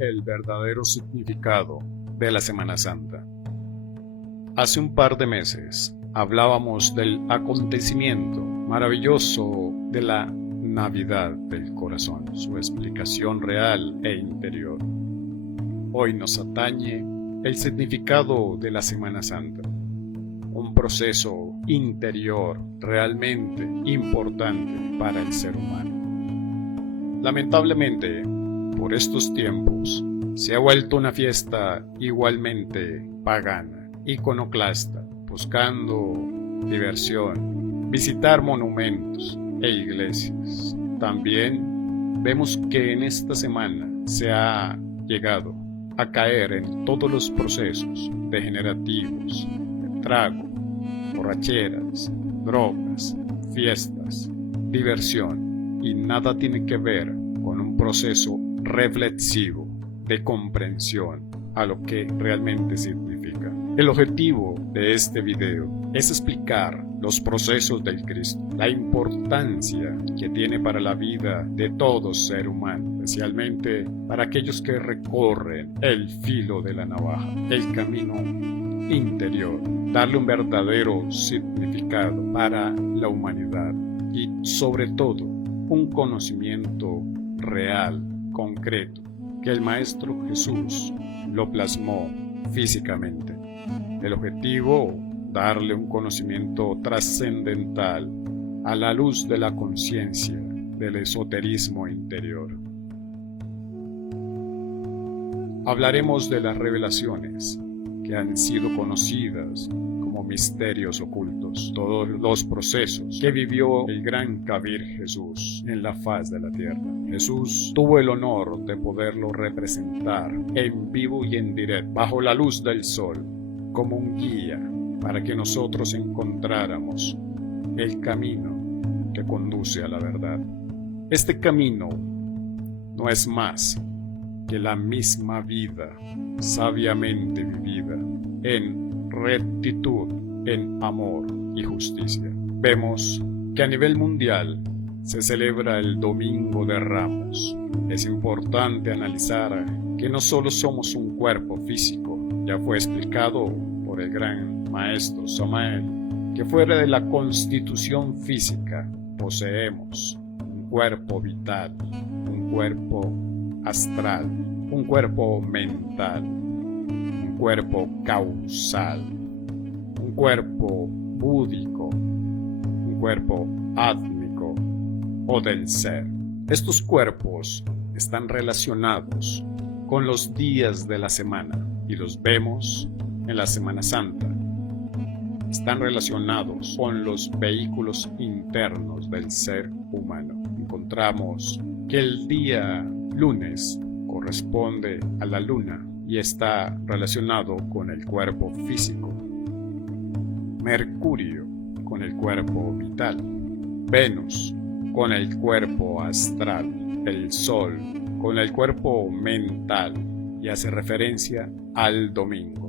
el verdadero significado de la Semana Santa. Hace un par de meses hablábamos del acontecimiento maravilloso de la Navidad del corazón, su explicación real e interior. Hoy nos atañe el significado de la Semana Santa, un proceso interior realmente importante para el ser humano. Lamentablemente, por estos tiempos, se ha vuelto una fiesta igualmente pagana, iconoclasta, buscando diversión, visitar monumentos e iglesias. También vemos que en esta semana se ha llegado a caer en todos los procesos degenerativos, de trago, borracheras, drogas, fiestas, diversión, y nada tiene que ver con un proceso reflexivo de comprensión a lo que realmente significa. El objetivo de este video es explicar los procesos del Cristo, la importancia que tiene para la vida de todo ser humano, especialmente para aquellos que recorren el filo de la navaja, el camino interior, darle un verdadero significado para la humanidad y sobre todo un conocimiento real, concreto, que el Maestro Jesús lo plasmó físicamente. El objetivo, darle un conocimiento trascendental a la luz de la conciencia del esoterismo interior. Hablaremos de las revelaciones que han sido conocidas como misterios ocultos, todos los procesos que vivió el gran Kabir Jesús en la faz de la tierra. Jesús tuvo el honor de poderlo representar en vivo y en directo, bajo la luz del sol, como un guía para que nosotros encontráramos el camino que conduce a la verdad. Este camino no es más que la misma vida sabiamente vivida en rectitud, en amor y justicia. Vemos que a nivel mundial se celebra el Domingo de Ramos. Es importante analizar que no solo somos un cuerpo físico, ya fue explicado por el gran maestro Samael, que fuera de la constitución física poseemos un cuerpo vital, un cuerpo astral, un cuerpo mental, un cuerpo causal, un cuerpo búdico, un cuerpo átmico o del ser. Estos cuerpos están relacionados con los días de la semana y los vemos en la Semana Santa. Están relacionados con los vehículos internos del ser humano. Encontramos que el día lunes corresponde a la luna y está relacionado con el cuerpo físico. Mercurio con el cuerpo vital. Venus con el cuerpo astral. El Sol con el cuerpo mental y hace referencia al domingo.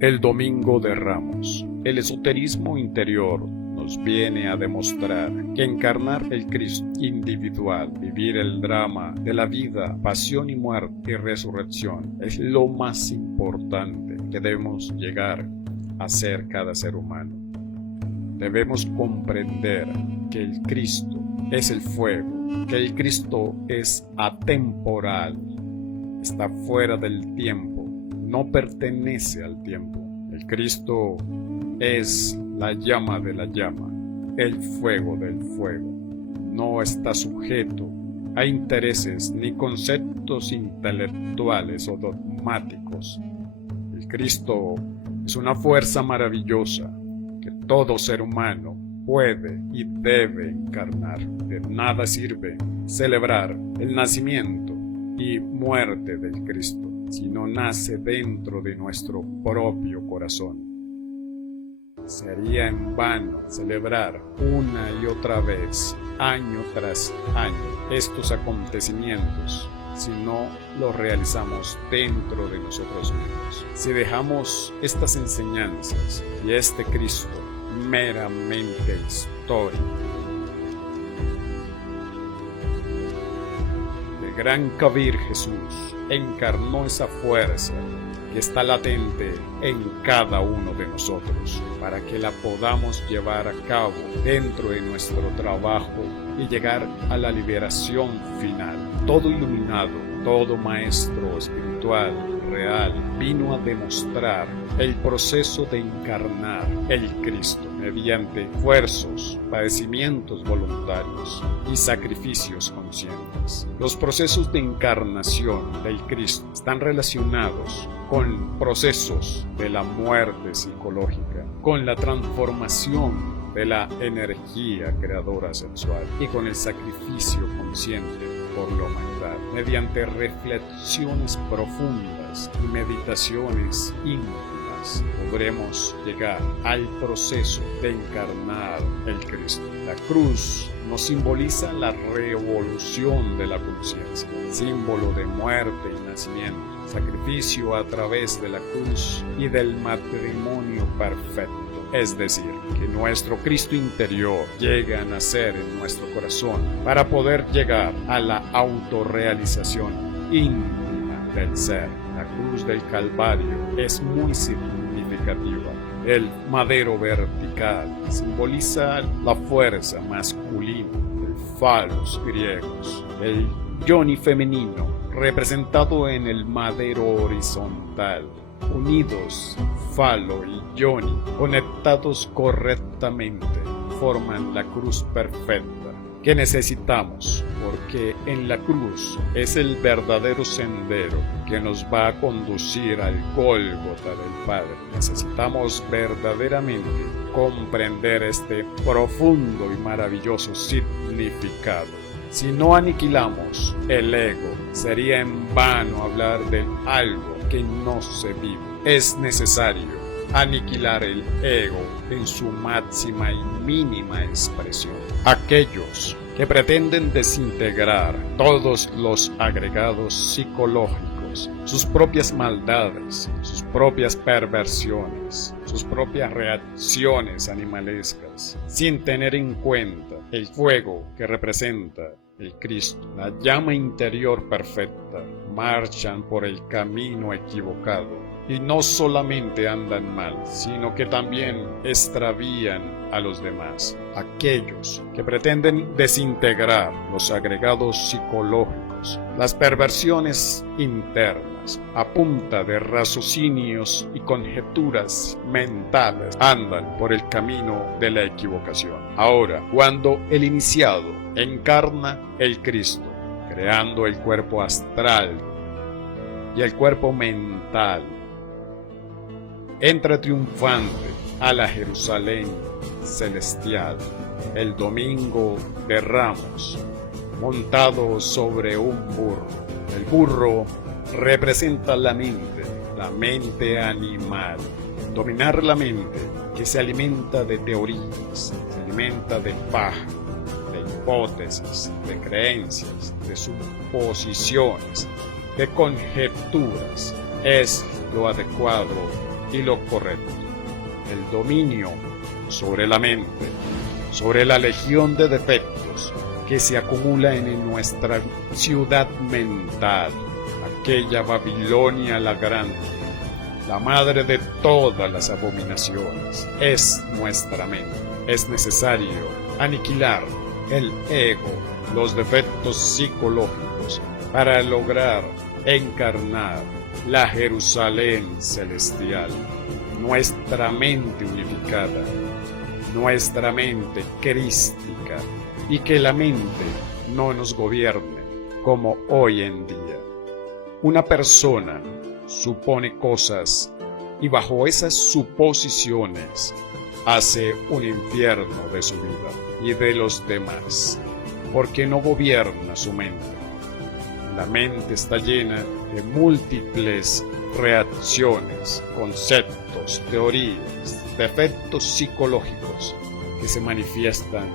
El Domingo de Ramos. El esoterismo interior nos viene a demostrar que encarnar el Cristo individual, vivir el drama de la vida, pasión y muerte y resurrección, es lo más importante que debemos llegar a ser cada ser humano. Debemos comprender que el Cristo es el fuego, que el Cristo es atemporal, está fuera del tiempo, no pertenece al tiempo. El Cristo es la llama de la llama, el fuego del fuego. No está sujeto a intereses ni conceptos intelectuales o dogmáticos. El Cristo es una fuerza maravillosa que todo ser humano puede y debe encarnar. De nada sirve celebrar el nacimiento y muerte del Cristo si no nace dentro de nuestro propio corazón. Sería en vano celebrar una y otra vez, año tras año, estos acontecimientos si no los realizamos dentro de nosotros mismos. Si dejamos estas enseñanzas y este Cristo meramente histórico, de gran Kabir Jesús encarnó esa fuerza que está latente en cada uno de nosotros para que la podamos llevar a cabo dentro de nuestro trabajo y llegar a la liberación final. Todo iluminado, todo maestro espiritual real vino a demostrar el proceso de encarnar el Cristo mediante esfuerzos, padecimientos voluntarios y sacrificios conscientes. Los procesos de encarnación del Cristo están relacionados con procesos de la muerte psicológica, con la transformación de la energía creadora sexual y con el sacrificio consciente por la humanidad, mediante reflexiones profundas y meditaciones íntimas, podremos llegar al proceso de encarnar el Cristo. La cruz nos simboliza la revolución de la conciencia, símbolo de muerte y nacimiento, sacrificio a través de la cruz y del matrimonio perfecto. Es decir, que nuestro Cristo interior llega a nacer en nuestro corazón para poder llegar a la autorrealización íntima del ser. La cruz del Calvario es muy significativa. El madero vertical simboliza la fuerza masculina, el phalos griegos, el yoni femenino representado en el madero horizontal. Unidos, falo y yoni, conectados correctamente, forman la cruz perfecta que necesitamos, porque en la cruz es el verdadero sendero que nos va a conducir al Gólgota del Padre. Necesitamos verdaderamente comprender este profundo y maravilloso significado. Si no aniquilamos el ego, sería en vano hablar de algo que no se vive. Es necesario aniquilar el ego en su máxima y mínima expresión. Aquellos que pretenden desintegrar todos los agregados psicológicos, sus propias maldades, sus propias perversiones, sus propias reacciones animalescas, sin tener en cuenta el fuego que representa el Cristo, la llama interior perfecta, marchan por el camino equivocado y no solamente andan mal, sino que también extravían a los demás. Aquellos que pretenden desintegrar los agregados psicológicos, las perversiones internas, a punta de raciocinios y conjeturas mentales, andan por el camino de la equivocación. Ahora, cuando el iniciado encarna el Cristo, creando el cuerpo astral y el cuerpo mental, entra triunfante a la Jerusalén celestial el domingo de Ramos, montado sobre un burro. El burro representa la mente animal. Dominar la mente que se alimenta de teorías, se alimenta de paja, de hipótesis, de creencias, de suposiciones, de conjeturas, es lo adecuado y lo correcto. El dominio sobre la mente, sobre la legión de defectos que se acumula en nuestra ciudad mental, aquella Babilonia la grande, la madre de todas las abominaciones, es nuestra mente. Es necesario aniquilar el ego, los defectos psicológicos, para lograr encarnar la Jerusalén celestial, nuestra mente unificada, nuestra mente crística, y que la mente no nos gobierne como hoy en día. Una persona supone cosas y bajo esas suposiciones hace un infierno de su vida y de los demás, porque no gobierna su mente. La mente está llena de múltiples reacciones, conceptos, teorías, defectos psicológicos que se manifiestan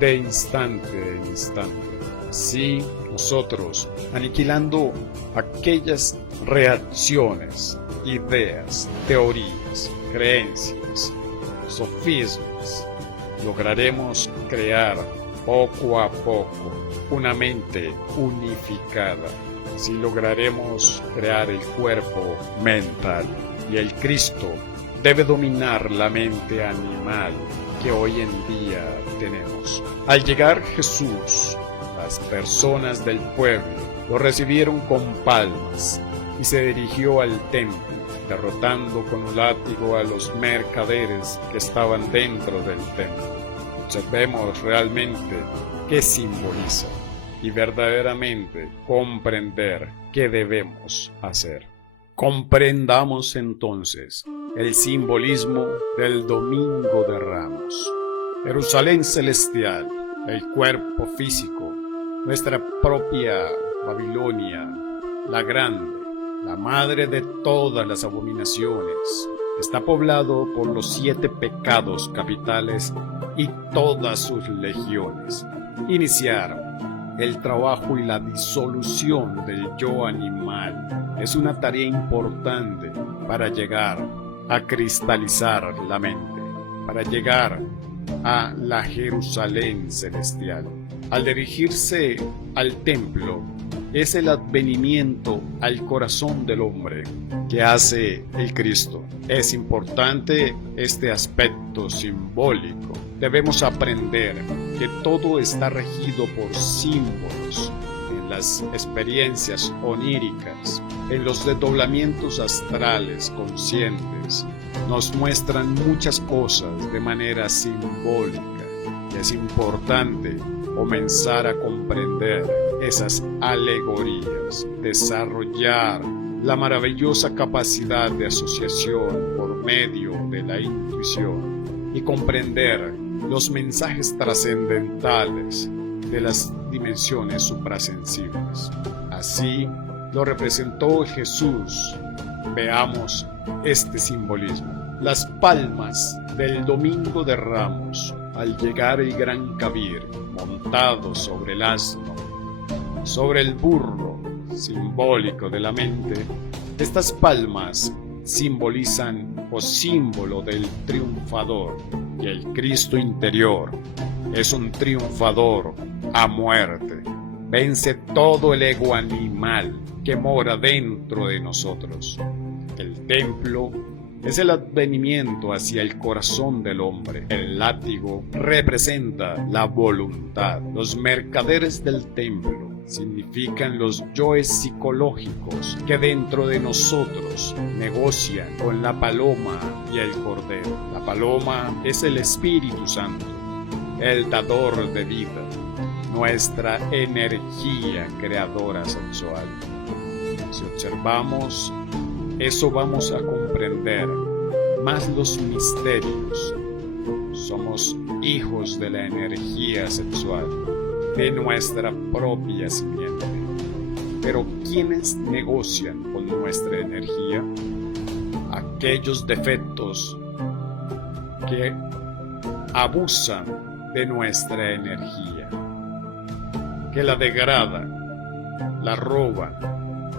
de instante en instante. Así nosotros, aniquilando aquellas reacciones, ideas, teorías, creencias, sofismas, lograremos crear poco a poco, una mente unificada. Así lograremos crear el cuerpo mental, y el Cristo debe dominar la mente animal que hoy en día tenemos. Al llegar Jesús, las personas del pueblo lo recibieron con palmas y se dirigió al templo, derrotando con un látigo a los mercaderes que estaban dentro del templo. Observemos realmente qué simboliza y verdaderamente comprender qué debemos hacer. Comprendamos entonces el simbolismo del Domingo de Ramos. Jerusalén celestial, el cuerpo físico, nuestra propia Babilonia, la grande, la madre de todas las abominaciones, está poblado por los 7 pecados capitales y todas sus legiones. Iniciaron el trabajo y la disolución del yo animal. Es una tarea importante para llegar a cristalizar la mente, para llegar a la Jerusalén celestial. Al dirigirse al templo, es el advenimiento al corazón del hombre que hace el Cristo. Es importante este aspecto simbólico. Debemos aprender que todo está regido por símbolos. En las experiencias oníricas, en los desdoblamientos astrales conscientes, nos muestran muchas cosas de manera simbólica. Y es importante comenzar a comprender esas alegorías, desarrollar la maravillosa capacidad de asociación por medio de la intuición y comprender los mensajes trascendentales de las dimensiones suprasensibles. Así lo representó Jesús. Veamos este simbolismo. Las palmas del Domingo de Ramos, al llegar el gran Kabir montado sobre el asno, sobre el burro simbólico de la mente, estas palmas simbolizan o símbolo del triunfador, y el Cristo interior es un triunfador a muerte. Vence todo el ego animal que mora dentro de nosotros. El templo es el advenimiento hacia el corazón del hombre. El látigo representa la voluntad. Los mercaderes del templo significan los yoes psicológicos que dentro de nosotros negocian con la paloma y el cordero. La paloma es el Espíritu Santo, el dador de vida, nuestra energía creadora sexual. Si observamos eso, vamos a comprender más los misterios. Somos hijos de la energía sexual, de nuestra propia simiente. Pero ¿quiénes negocian con nuestra energía? Aquellos defectos que abusan de nuestra energía, que la degradan, la roban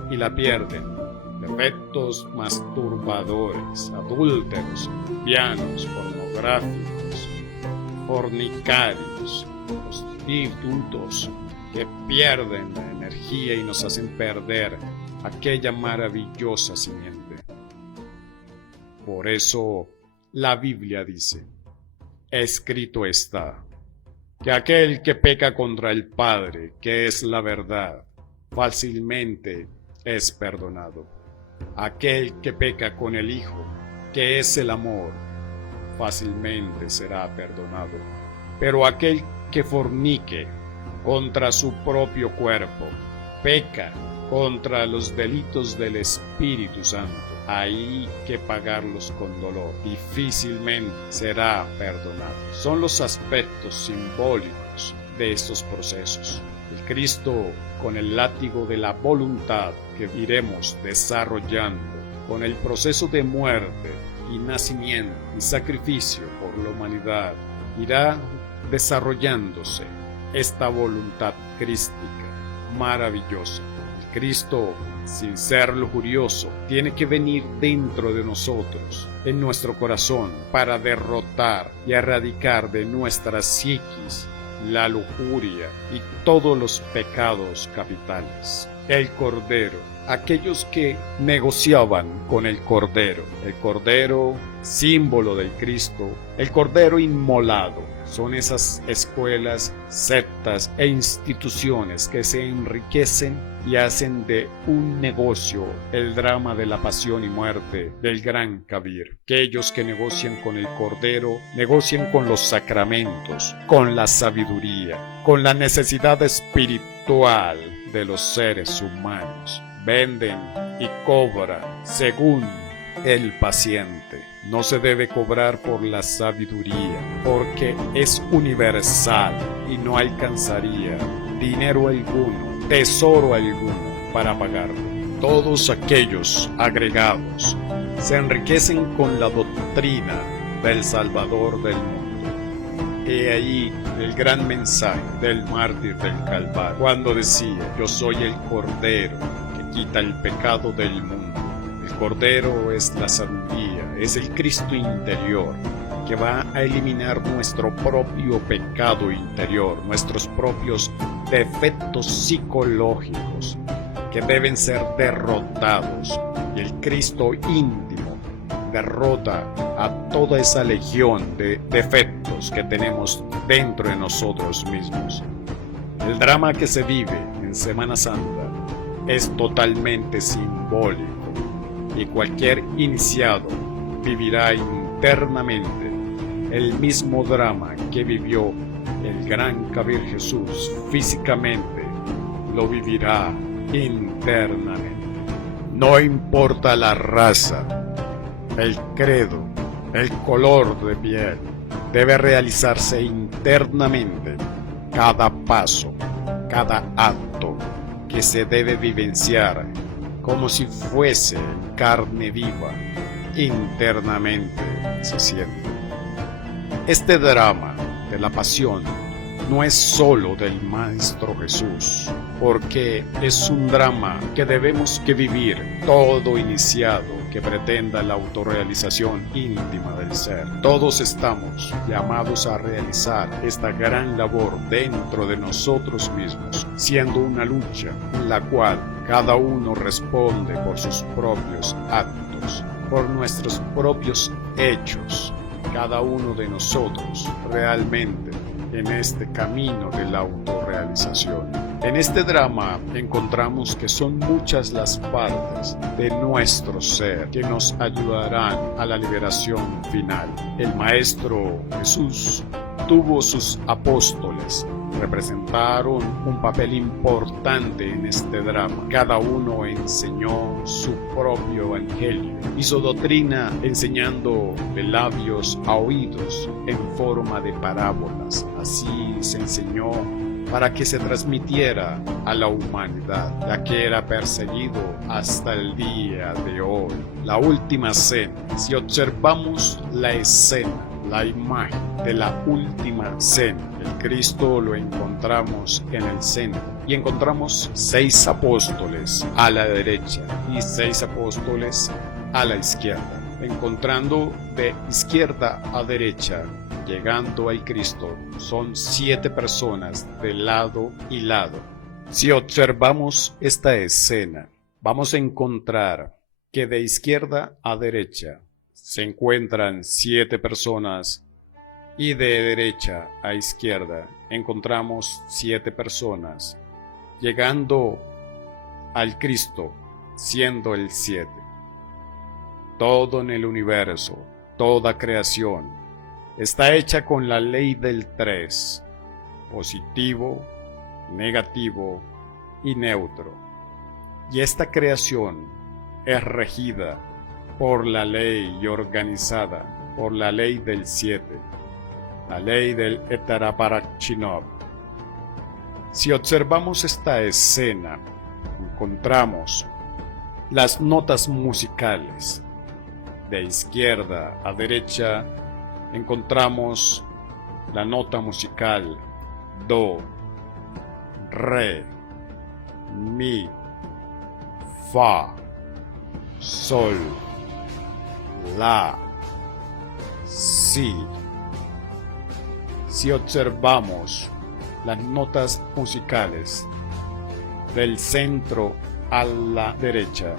y la pierden. Defectos masturbadores, adúlteros, pianos, pornográficos, fornicarios, prostitutos que pierden la energía y nos hacen perder aquella maravillosa simiente. Por eso la Biblia dice: escrito está, que aquel que peca contra el Padre, que es la verdad, fácilmente es perdonado. Aquel que peca con el Hijo, que es el amor, fácilmente será perdonado. Pero aquel que fornique contra su propio cuerpo, peca contra los delitos del Espíritu Santo, hay que pagarlos con dolor, difícilmente será perdonado. Son los aspectos simbólicos de estos procesos. El Cristo, con el látigo de la voluntad que iremos desarrollando, con el proceso de muerte y nacimiento y sacrificio por la humanidad, irá desarrollándose esta voluntad crística maravillosa. El Cristo, sin ser lujurioso, tiene que venir dentro de nosotros, en nuestro corazón, para derrotar y erradicar de nuestra psiquis la lujuria y todos los pecados capitales. El Cordero, aquellos que negociaban con el Cordero símbolo del Cristo, el Cordero inmolado, son esas escuelas, sectas e instituciones que se enriquecen y hacen de un negocio el drama de la pasión y muerte del gran Kabir. Aquellos que negocian con el Cordero, negocian con los sacramentos, con la sabiduría, con la necesidad espiritual de los seres humanos. Venden y cobran según el paciente. No se debe cobrar por la sabiduría, porque es universal y no alcanzaría dinero alguno, tesoro alguno para pagarlo. Todos aquellos agregados se enriquecen con la doctrina del Salvador del mundo. He ahí el gran mensaje del mártir del Calvario, cuando decía: yo soy el Cordero que quita el pecado del mundo. El Cordero es la sabiduría, es el Cristo interior que va a eliminar nuestro propio pecado interior, nuestros propios defectos psicológicos que deben ser derrotados. Y el Cristo íntimo derrota a toda esa legión de defectos que tenemos dentro de nosotros mismos. El drama que se vive en Semana Santa es totalmente simbólico. Y cualquier iniciado vivirá internamente el mismo drama que vivió el gran Kabir Jesús físicamente, lo vivirá internamente. No importa la raza, el credo, el color de piel, debe realizarse internamente cada paso, cada acto que se debe vivenciar como si fuese carne viva, internamente se siente. Este drama de la pasión no es solo del Maestro Jesús, porque es un drama que debemos que vivir todo iniciado que pretenda la autorrealización íntima del ser. Todos estamos llamados a realizar esta gran labor dentro de nosotros mismos, siendo una lucha en la cual cada uno responde por sus propios actos, por nuestros propios hechos. Cada uno de nosotros realmente en este camino de la autorrealización. En este drama encontramos que son muchas las partes de nuestro ser que nos ayudarán a la liberación final. El Maestro Jesús tuvo sus apóstoles, representaron un papel importante en este drama. Cada uno enseñó su propio evangelio, hizo doctrina enseñando de labios a oídos en forma de parábolas. Así se enseñó para que se transmitiera a la humanidad, ya que era perseguido hasta el día de hoy. La última cena, si observamos la escena, la imagen de la última cena, el Cristo lo encontramos en el centro y encontramos 6 apóstoles a la derecha y 6 apóstoles a la izquierda. Encontrando de izquierda a derecha, llegando al Cristo, son 7 personas de lado y lado. Si observamos esta escena, vamos a encontrar que de izquierda a derecha se encuentran 7 personas y de derecha a izquierda encontramos 7 personas, llegando al Cristo siendo el 7. Todo en el universo, toda creación, está hecha con la ley del 3, positivo, negativo y neutro. Y esta creación es regida por la ley y organizada por la ley del 7, la ley del Etaraparachinov. Si observamos esta escena, encontramos las notas musicales. De izquierda a derecha encontramos la nota musical Do, Re, Mi, Fa, Sol, La, Si. Si observamos las notas musicales del centro a la derecha,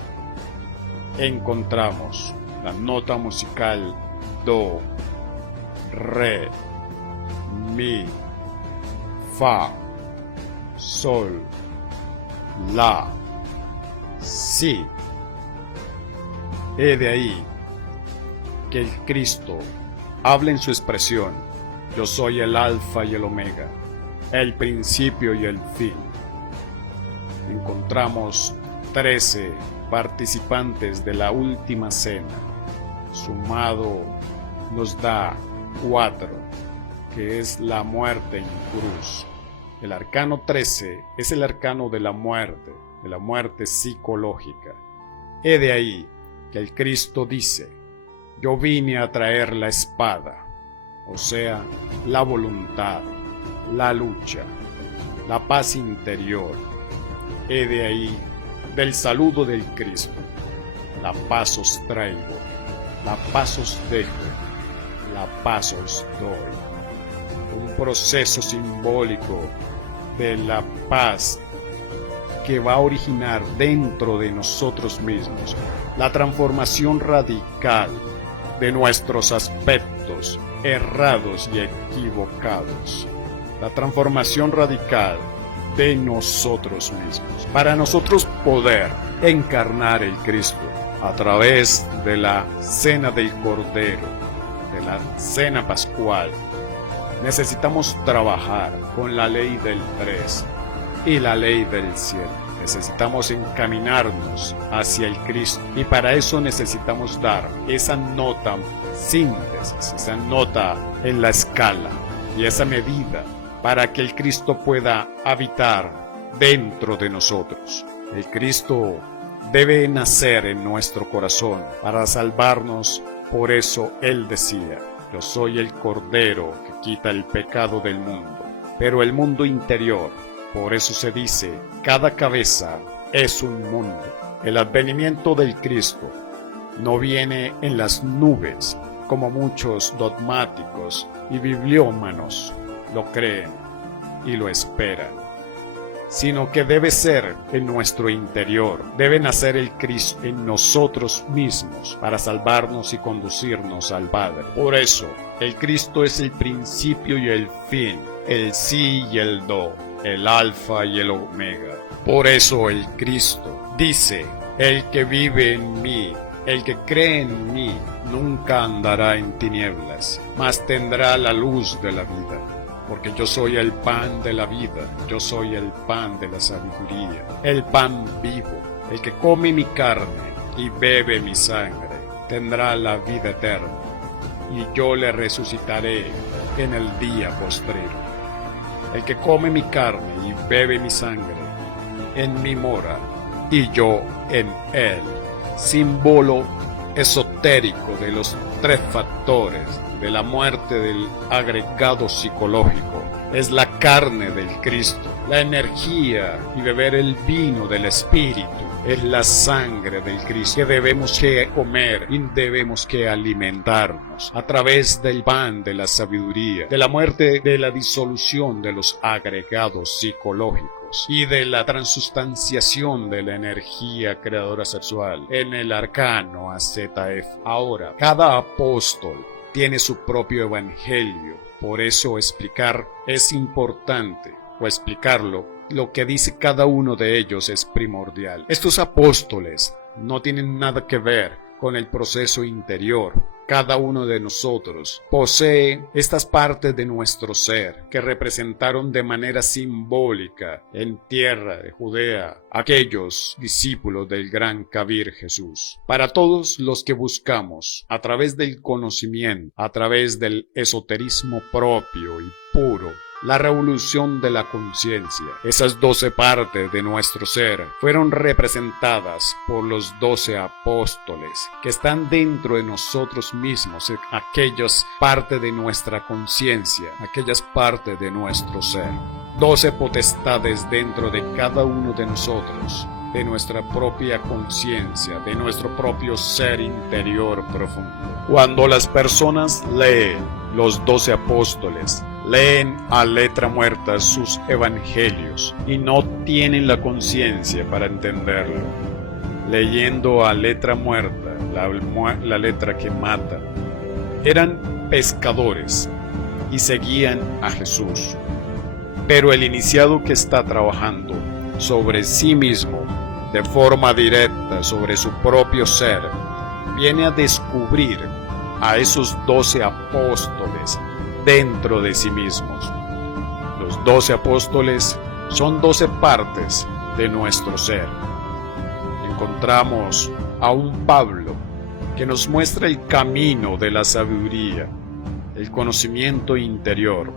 encontramos la nota musical Do, Re, Mi, Fa, Sol, La, Si. He de ahí que el Cristo habla en su expresión: yo soy el Alfa y el Omega, el principio y el fin. Encontramos 13 participantes de la última cena. Sumado nos da 4, que es la muerte en cruz. El arcano 13 es el arcano de la muerte psicológica. He de ahí que el Cristo dice: yo vine a traer la espada, o sea, la voluntad, la lucha, la paz interior. He de ahí del saludo del Cristo: la paz os traigo, la paz os dejo, la paz os doy. Un proceso simbólico de la paz que va a originar dentro de nosotros mismos la transformación radical de nuestros aspectos errados y equivocados. La transformación radical de nosotros mismos, para nosotros poder encarnar el Cristo a través de la cena del Cordero, de la cena pascual. Necesitamos trabajar con la ley del 3 y la ley del 7. Necesitamos encaminarnos hacia el Cristo, y para eso necesitamos dar esa nota síntesis, esa nota en la escala y esa medida para que el Cristo pueda habitar dentro de nosotros. El Cristo debe nacer en nuestro corazón para salvarnos. Por eso Él decía: yo soy el Cordero que quita el pecado del mundo. Pero el mundo interior, por eso se dice, cada cabeza es un mundo. El advenimiento del Cristo no viene en las nubes, como muchos dogmáticos y bibliómanos lo creen y lo esperan, sino que debe ser en nuestro interior. Debe nacer el Cristo en nosotros mismos para salvarnos y conducirnos al Padre. Por eso, el Cristo es el principio y el fin, el sí y el do, el alfa y el omega. Por eso el Cristo dice: el que vive en mí, el que cree en mí, nunca andará en tinieblas, mas tendrá la luz de la vida. Porque yo soy el pan de la vida, yo soy el pan de la sabiduría, el pan vivo. El que come mi carne y bebe mi sangre tendrá la vida eterna, y yo le resucitaré en el día postrero. El que come mi carne y bebe mi sangre, en mí mora, y yo en él. Símbolo esotérico de los 3 factores de la muerte del agregado psicológico. Es la carne del Cristo, la energía y beber el vino del Espíritu. Es la sangre del Cristo que debemos que comer y debemos que alimentarnos a través del pan de la sabiduría, de la muerte, de la disolución de los agregados psicológicos y de la transustanciación de la energía creadora sexual en el arcano AZF. Ahora, cada apóstol tiene su propio evangelio, por eso explicar es importante, o explicarlo. Lo que dice cada uno de ellos es primordial. Estos apóstoles no tienen nada que ver con el proceso interior. Cada uno de nosotros posee estas partes de nuestro ser que representaron de manera simbólica en tierra de Judea aquellos discípulos del gran Kabir Jesús. Para todos los que buscamos a través del conocimiento, a través del esoterismo propio y puro, la revolución de la conciencia, esas 12 partes de nuestro ser fueron representadas por los 12 apóstoles que están dentro de nosotros mismos, aquellas partes de nuestra conciencia, aquellas partes de nuestro ser. 12 potestades dentro de cada uno de nosotros, de nuestra propia conciencia, de nuestro propio ser interior profundo. Cuando las personas leen los 12 apóstoles, leen a letra muerta sus evangelios y no tienen la conciencia para entenderlo. Leyendo a letra muerta, la letra que mata. Eran pescadores y seguían a Jesús. Pero el iniciado que está trabajando sobre sí mismo, de forma directa sobre su propio ser, viene a descubrir a esos 12 apóstoles dentro de sí mismos. Los 12 apóstoles son 12 partes de nuestro ser. Encontramos a un Pablo que nos muestra el camino de la sabiduría, el conocimiento interior.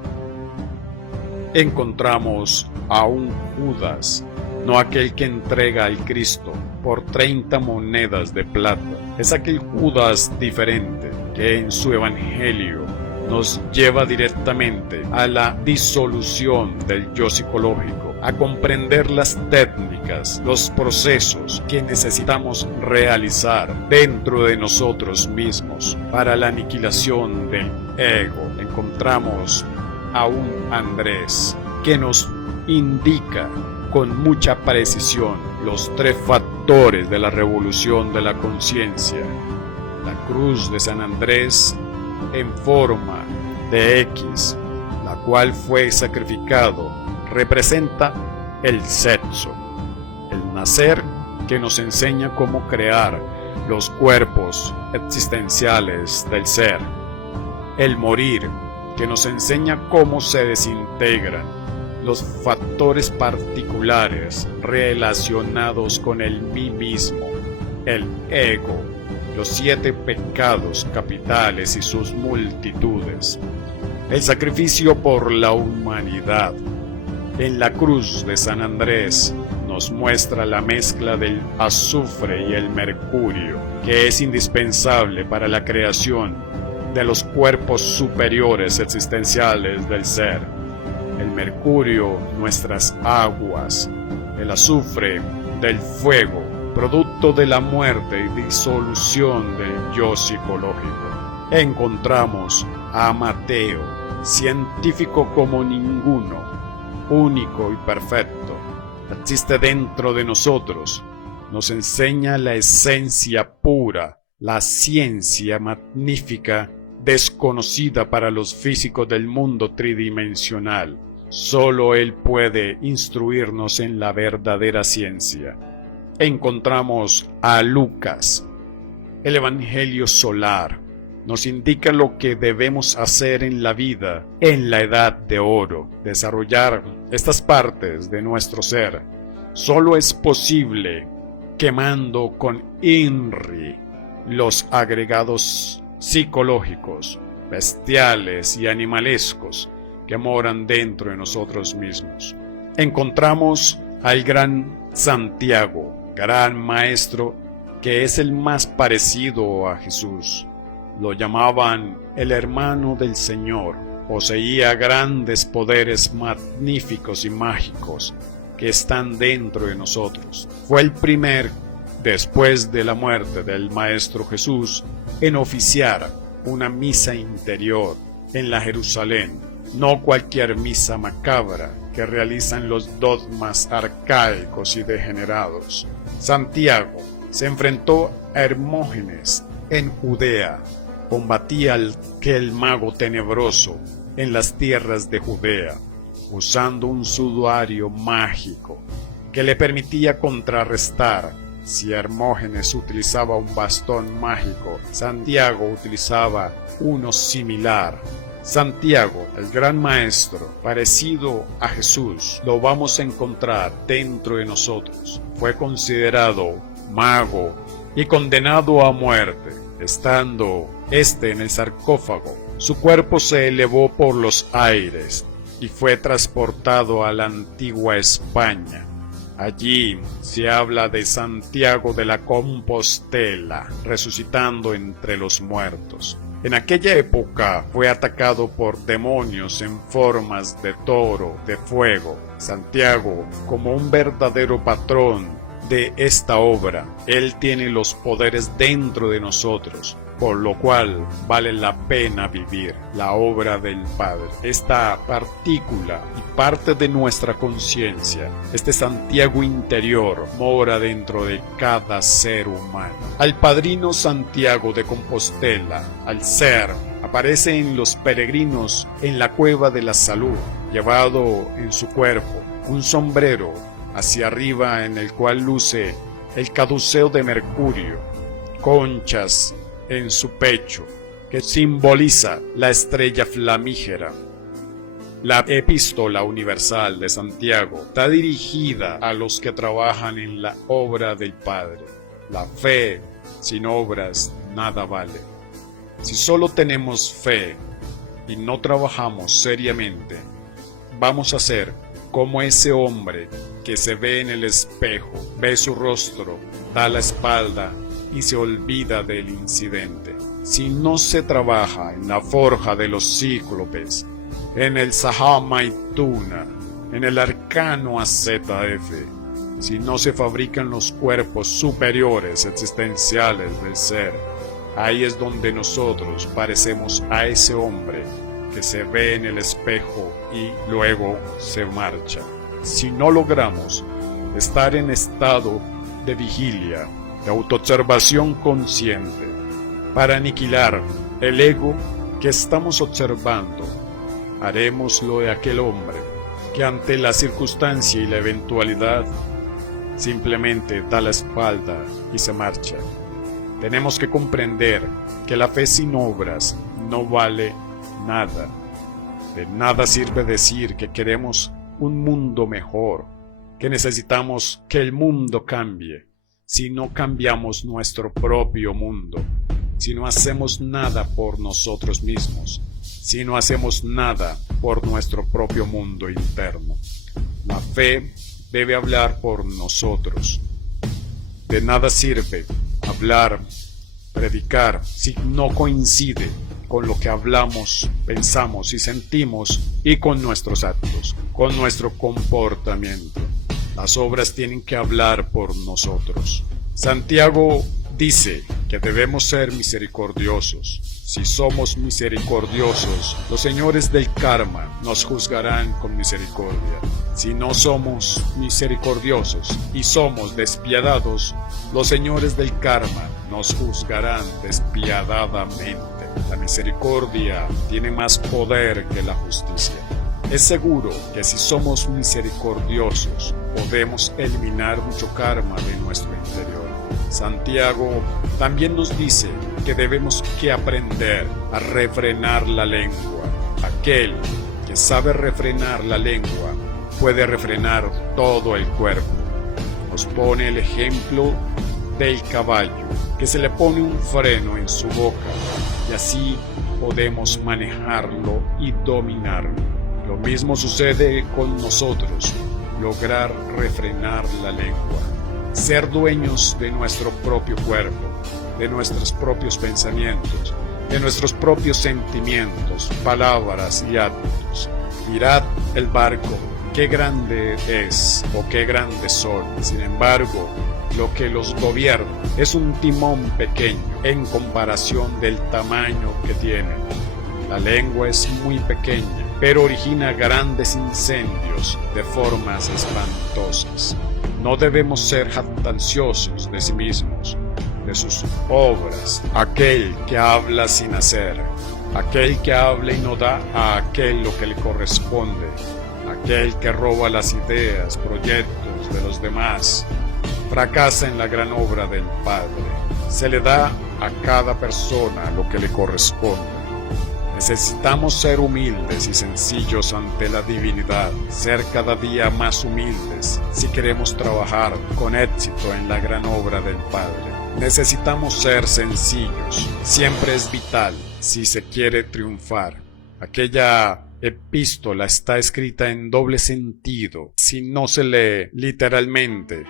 Encontramos a un Judas, no aquel que entrega al Cristo por 30 monedas de plata. Es aquel Judas diferente que en su evangelio nos lleva directamente a la disolución del yo psicológico, a comprender las técnicas, los procesos que necesitamos realizar dentro de nosotros mismos para la aniquilación del ego. Encontramos a un Andrés que nos indica con mucha precisión los 3 factores de la revolución de la conciencia. La cruz de San Andrés en forma de X, la cual fue sacrificado, representa el sexo, el nacer que nos enseña cómo crear los cuerpos existenciales del ser, el morir que nos enseña cómo se desintegran los factores particulares relacionados con el mí mismo, el ego, los 7 pecados capitales y sus multitudes, el sacrificio por la humanidad. En la cruz de San Andrés nos muestra la mezcla del azufre y el mercurio, que es indispensable para la creación de los cuerpos superiores existenciales del ser. El mercurio, nuestras aguas, el azufre del fuego, producto de la muerte y disolución del yo psicológico. Encontramos a Mateo, científico como ninguno, único y perfecto, existe dentro de nosotros, nos enseña la esencia pura, la ciencia magnífica, desconocida para los físicos del mundo tridimensional. Solo Él puede instruirnos en la verdadera ciencia. Encontramos a Lucas. El Evangelio solar nos indica lo que debemos hacer en la vida en la edad de oro, desarrollar estas partes de nuestro ser. Solo es posible quemando con INRI los agregados psicológicos, bestiales y animalescos que moran dentro de nosotros mismos. Encontramos al gran Santiago, gran maestro, que es el más parecido a Jesús. Lo llamaban el hermano del Señor. Poseía grandes poderes magníficos y mágicos que están dentro de nosotros. Fue el primer, después de la muerte del Maestro Jesús, en oficiar una misa interior en la Jerusalén, no cualquier misa macabra que realizan los dogmas arcaicos y degenerados. Santiago se enfrentó a Hermógenes en Judea, combatía al mago tenebroso en las tierras de Judea, usando un sudario mágico que le permitía contrarrestar. Si Hermógenes utilizaba un bastón mágico, Santiago utilizaba uno similar. Santiago, el gran maestro, parecido a Jesús, lo vamos a encontrar dentro de nosotros. Fue considerado mago y condenado a muerte, estando en el sarcófago. Su cuerpo se elevó por los aires y fue transportado a la antigua España. Allí se habla de Santiago de la Compostela, resucitando entre los muertos. En aquella época fue atacado por demonios en formas de toro, de fuego. Santiago, como un verdadero patrón de esta obra, él tiene los poderes dentro de nosotros por lo cual vale la pena vivir la obra del Padre. Esta partícula y parte de nuestra conciencia, este Santiago interior, mora dentro de cada ser humano. Al padrino Santiago de Compostela, al ser, aparece en los peregrinos en la cueva de la salud, llevado en su cuerpo un sombrero hacia arriba en el cual luce el caduceo de Mercurio, conchas en su pecho, que simboliza la estrella flamígera. La epístola universal de Santiago está dirigida a los que trabajan en la obra del Padre. La fe sin obras nada vale. Si solo tenemos fe y no trabajamos seriamente, vamos a ser como ese hombre que se ve en el espejo, ve su rostro, da la espalda y se olvida del incidente. Si no se trabaja en la forja de los cíclopes, en el Sahamaituna, en el arcano AZF, si no se fabrican los cuerpos superiores existenciales del ser, ahí es donde nosotros parecemos a ese hombre que se ve en el espejo y luego se marcha. Si no logramos estar en estado de vigilia, de autoobservación consciente, para aniquilar el ego que estamos observando, haremos lo de aquel hombre que ante la circunstancia y la eventualidad simplemente da la espalda y se marcha. Tenemos que comprender que la fe sin obras no vale nada. De nada sirve decir que queremos un mundo mejor, que necesitamos que el mundo cambie, si no cambiamos nuestro propio mundo, si no hacemos nada por nosotros mismos, si no hacemos nada por nuestro propio mundo interno. La fe debe hablar por nosotros. De nada sirve hablar, predicar, si no coincide con lo que hablamos, pensamos y sentimos y con nuestros actos, con nuestro comportamiento. Las obras tienen que hablar por nosotros. Santiago dice que debemos ser misericordiosos. Si somos misericordiosos, los señores del karma nos juzgarán con misericordia. Si no somos misericordiosos y somos despiadados, los señores del karma nos juzgarán despiadadamente. La misericordia tiene más poder que la justicia. Es seguro que si somos misericordiosos, podemos eliminar mucho karma de nuestro interior. Santiago también nos dice que debemos que aprender a refrenar la lengua. Aquel que sabe refrenar la lengua puede refrenar todo el cuerpo. Nos pone el ejemplo del caballo, que se le pone un freno en su boca y así podemos manejarlo y dominarlo. Lo mismo sucede con nosotros, lograr refrenar la lengua, ser dueños de nuestro propio cuerpo, de nuestros propios pensamientos, de nuestros propios sentimientos, palabras y actos. Mirad el barco, qué grande es o qué grandes son. Sin embargo, lo que los gobierna es un timón pequeño en comparación del tamaño que tiene. La lengua es muy pequeña, pero origina grandes incendios de formas espantosas. No debemos ser jactanciosos de sí mismos, de sus obras. Aquel que habla sin hacer, aquel que habla y no da a aquel lo que le corresponde, aquel que roba las ideas, proyectos de los demás, fracasa en la gran obra del Padre. Se le da a cada persona lo que le corresponde. Necesitamos ser humildes y sencillos ante la divinidad, ser cada día más humildes si queremos trabajar con éxito en la gran obra del Padre. Necesitamos ser sencillos, siempre es vital si se quiere triunfar. Aquella epístola está escrita en doble sentido. Si no se lee literalmente,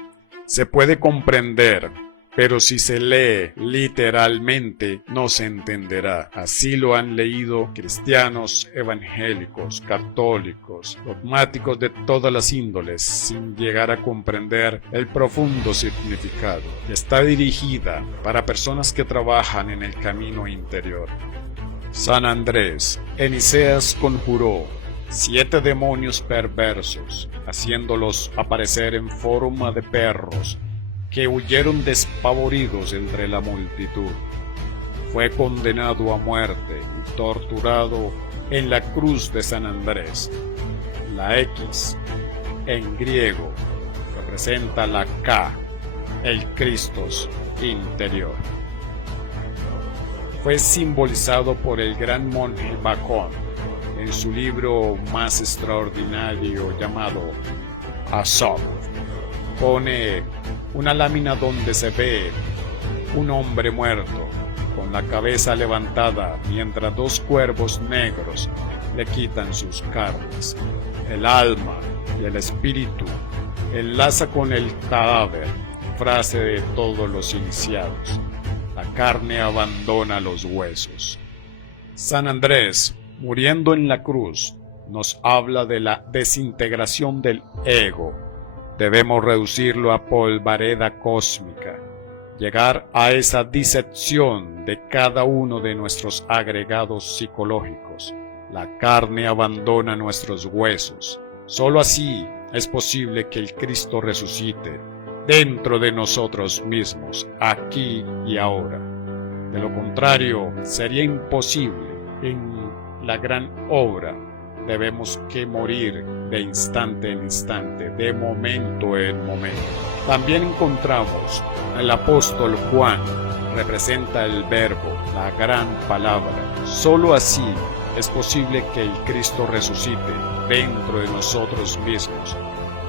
se puede comprender pero si se lee literalmente no se entenderá. Así lo han leído cristianos, evangélicos, católicos, dogmáticos de todas las índoles, sin llegar a comprender el profundo significado. Está dirigida para personas que trabajan en el camino interior. San Andrés, Eniceas conjuró 7 demonios perversos, haciéndolos aparecer en forma de perros, que huyeron despavoridos entre la multitud. Fue condenado a muerte y torturado en la cruz de San Andrés. La X, en griego, representa la K, el Christos interior. Fue simbolizado por el gran monje Bacón en su libro más extraordinario llamado Aesop. Pone una lámina donde se ve un hombre muerto con la cabeza levantada mientras 2 cuervos negros le quitan sus carnes. El alma y el espíritu enlaza con el cadáver, frase de todos los iniciados. La carne abandona los huesos. San Andrés, muriendo en la cruz, nos habla de la desintegración del ego. Debemos reducirlo a polvareda cósmica, llegar a esa disección de cada uno de nuestros agregados psicológicos. La carne abandona nuestros huesos. Solo así es posible que el Cristo resucite dentro de nosotros mismos, aquí y ahora. De lo contrario, sería imposible. En la gran obra debemos que morir de instante en instante, de momento en momento. También encontramos el apóstol Juan, representa el verbo, la gran palabra. Solo así es posible que el Cristo resucite dentro de nosotros mismos,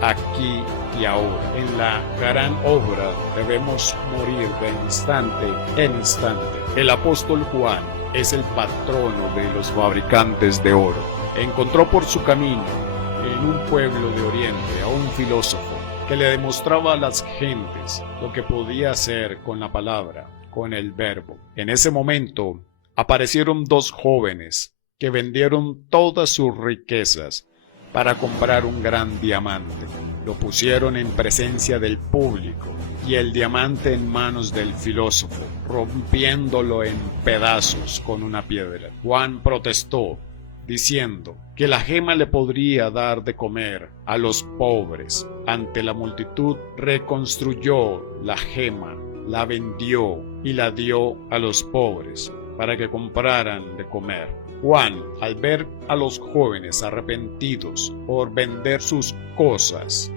aquí y ahora. En la gran obra debemos morir de instante en instante. El apóstol Juan es el patrono de los fabricantes de oro. Encontró por su camino en un pueblo de Oriente a un filósofo que le demostraba a las gentes lo que podía hacer con la palabra, con el verbo. En ese momento aparecieron 2 jóvenes que vendieron todas sus riquezas para comprar un gran diamante. Lo pusieron en presencia del público y el diamante en manos del filósofo, rompiéndolo en pedazos con una piedra. Juan protestó, diciendo que la gema le podría dar de comer a los pobres. Ante la multitud reconstruyó la gema, la vendió y la dio a los pobres para que compraran de comer. Juan, al ver a los jóvenes arrepentidos por vender sus cosas,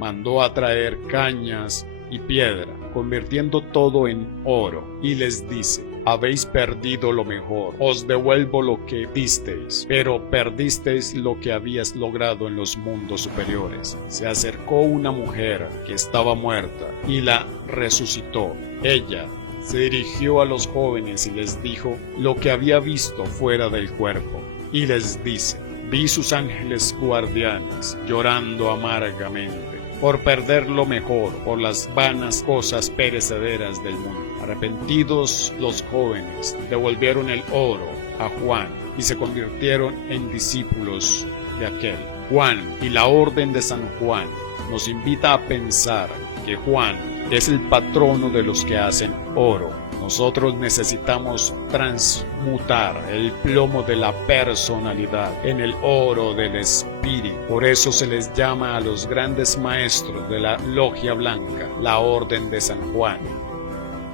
mandó a traer cañas y piedra, convirtiendo todo en oro, y les dice: habéis perdido lo mejor, os devuelvo lo que disteis, pero perdisteis lo que habías logrado en los mundos superiores. Se acercó una mujer que estaba muerta y la resucitó. Ella se dirigió a los jóvenes y les dijo lo que había visto fuera del cuerpo, y les dice: vi sus ángeles guardianes llorando amargamente por perder lo mejor, por las vanas cosas perecederas del mundo. Arrepentidos, los jóvenes devolvieron el oro a Juan y se convirtieron en discípulos de aquel. Juan y la Orden de San Juan nos invita a pensar que Juan es el patrono de los que hacen oro. Nosotros necesitamos transmutar el plomo de la personalidad en el oro del espíritu. Por eso se les llama a los grandes maestros de la Logia Blanca, la Orden de San Juan.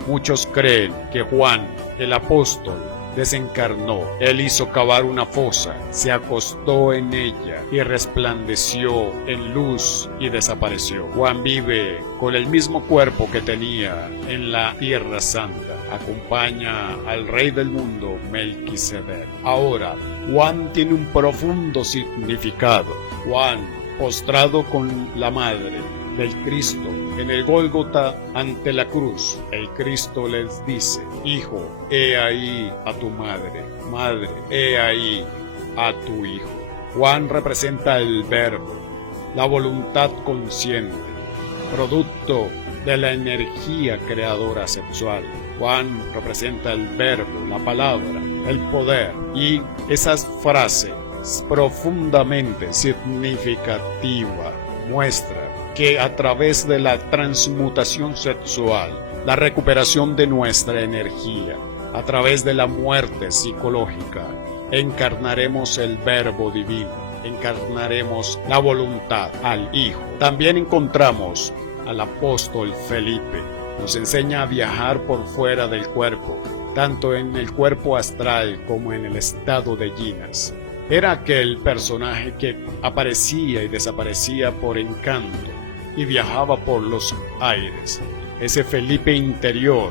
Muchos creen que Juan, el apóstol, desencarnó. Él hizo cavar una fosa, se acostó en ella y resplandeció en luz y desapareció. Juan vive con el mismo cuerpo que tenía en la Tierra Santa. Acompaña al Rey del mundo, Melquisedec. Ahora, Juan tiene un profundo significado. Juan, postrado con la madre del Cristo en el Gólgota ante la cruz, el Cristo les dice: hijo, he ahí a tu madre, madre, he ahí a tu hijo. Juan representa el verbo, la voluntad consciente. producto de la energía creadora sexual. Juan representa el verbo, la palabra, el poder, y esa frase profundamente significativa muestra que a través de la transmutación sexual, la recuperación de nuestra energía, a través de la muerte psicológica, encarnaremos el verbo divino, encarnaremos la voluntad al Hijo. También encontramos al apóstol Felipe. Nos enseña a viajar por fuera del cuerpo, tanto en el cuerpo astral como en el estado de yinas. Era aquel personaje que aparecía y desaparecía por encanto y viajaba por los aires, ese Felipe interior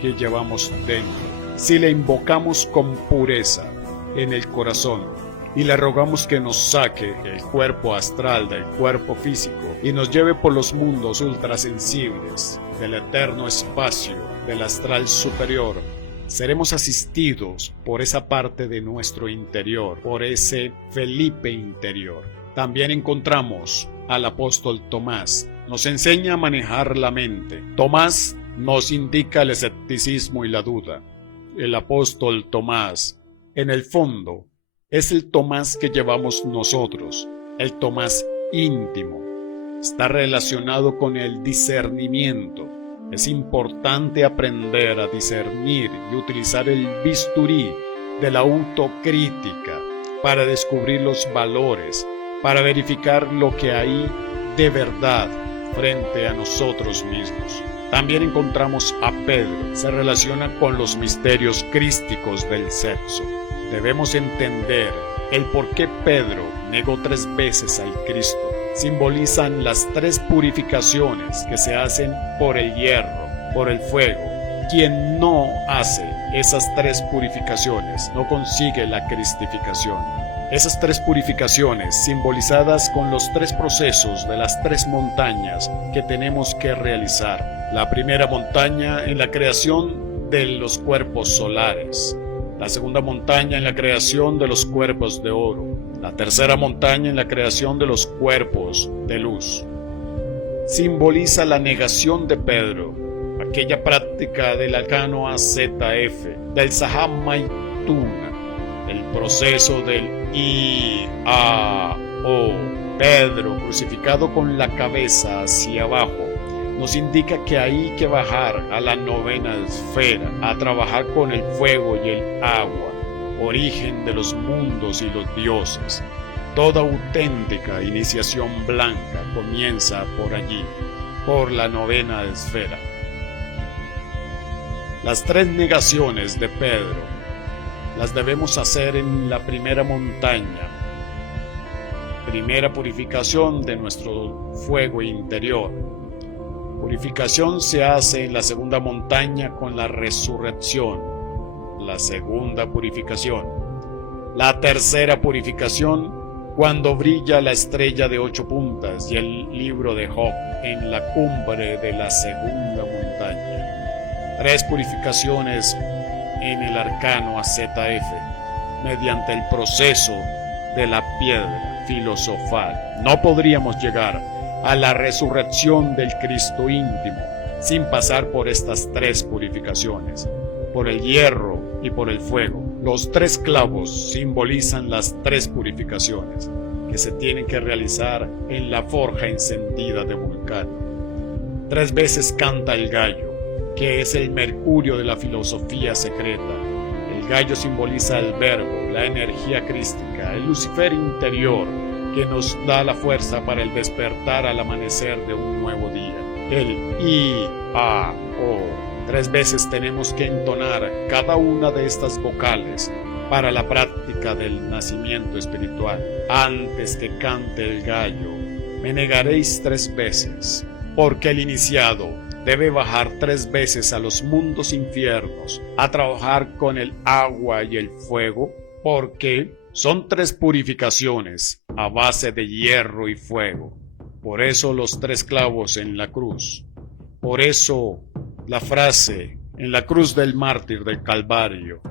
que llevamos dentro. Si le invocamos con pureza en el corazón y le rogamos que nos saque el cuerpo astral del cuerpo físico y nos lleve por los mundos ultrasensibles del eterno espacio del astral superior, seremos asistidos por esa parte de nuestro interior, por ese Felipe interior. También encontramos al apóstol Tomás. Nos enseña a manejar la mente. Tomás nos indica el escepticismo y la duda. El apóstol Tomás, en el fondo, es el Tomás que llevamos nosotros, el Tomás íntimo. Está relacionado con el discernimiento. Es importante aprender a discernir y utilizar el bisturí de la autocrítica para descubrir los valores, para verificar lo que hay de verdad frente a nosotros mismos. También encontramos a Pedro. Se relaciona con los misterios crísticos del sexo. Debemos entender el por qué Pedro negó 3 veces al Cristo. Simbolizan las 3 purificaciones que se hacen por el hierro, por el fuego. Quien no hace esas 3 purificaciones no consigue la cristificación. Esas 3 purificaciones, simbolizadas con los 3 procesos de las 3 montañas que tenemos que realizar. La primera montaña en la creación de los cuerpos solares. La segunda montaña en la creación de los cuerpos de oro. La tercera montaña en la creación de los cuerpos de luz. Simboliza la negación de Pedro, aquella práctica del arcano AZF, del Sahamaituna, el proceso del I-A-O. Pedro, crucificado con la cabeza hacia abajo, nos indica que hay que bajar a la 9ª esfera, a trabajar con el fuego y el agua, origen de los mundos y los dioses. Toda auténtica iniciación blanca comienza por allí, por la 9ª esfera. Las 3 negaciones de Pedro las debemos hacer en la primera montaña, primera purificación de nuestro fuego interior. Purificación se hace en la segunda montaña con la resurrección, la segunda purificación. La tercera purificación cuando brilla la estrella de 8 puntas y el libro de Job en la cumbre de la segunda montaña. 3 purificaciones en el arcano AZF mediante el proceso de la piedra filosofal. No podríamos llegar a la resurrección del Cristo íntimo sin pasar por estas 3 purificaciones, por el hierro y por el fuego. Los 3 clavos simbolizan las 3 purificaciones que se tienen que realizar en la forja encendida de Vulcano. 3 veces canta el gallo, que es el mercurio de la filosofía secreta. El gallo simboliza el verbo, la energía crística, el Lucifer interior que nos da la fuerza para el despertar al amanecer de un nuevo día. El I-A-O. 3 veces tenemos que entonar cada una de estas vocales para la práctica del nacimiento espiritual. Antes que cante el gallo, me negaréis 3 veces, porque el iniciado debe bajar 3 veces a los mundos infiernos a trabajar con el agua y el fuego, porque son 3 purificaciones a base de hierro y fuego. Por eso los 3 clavos en la cruz. Por eso la frase en la cruz del mártir del Calvario,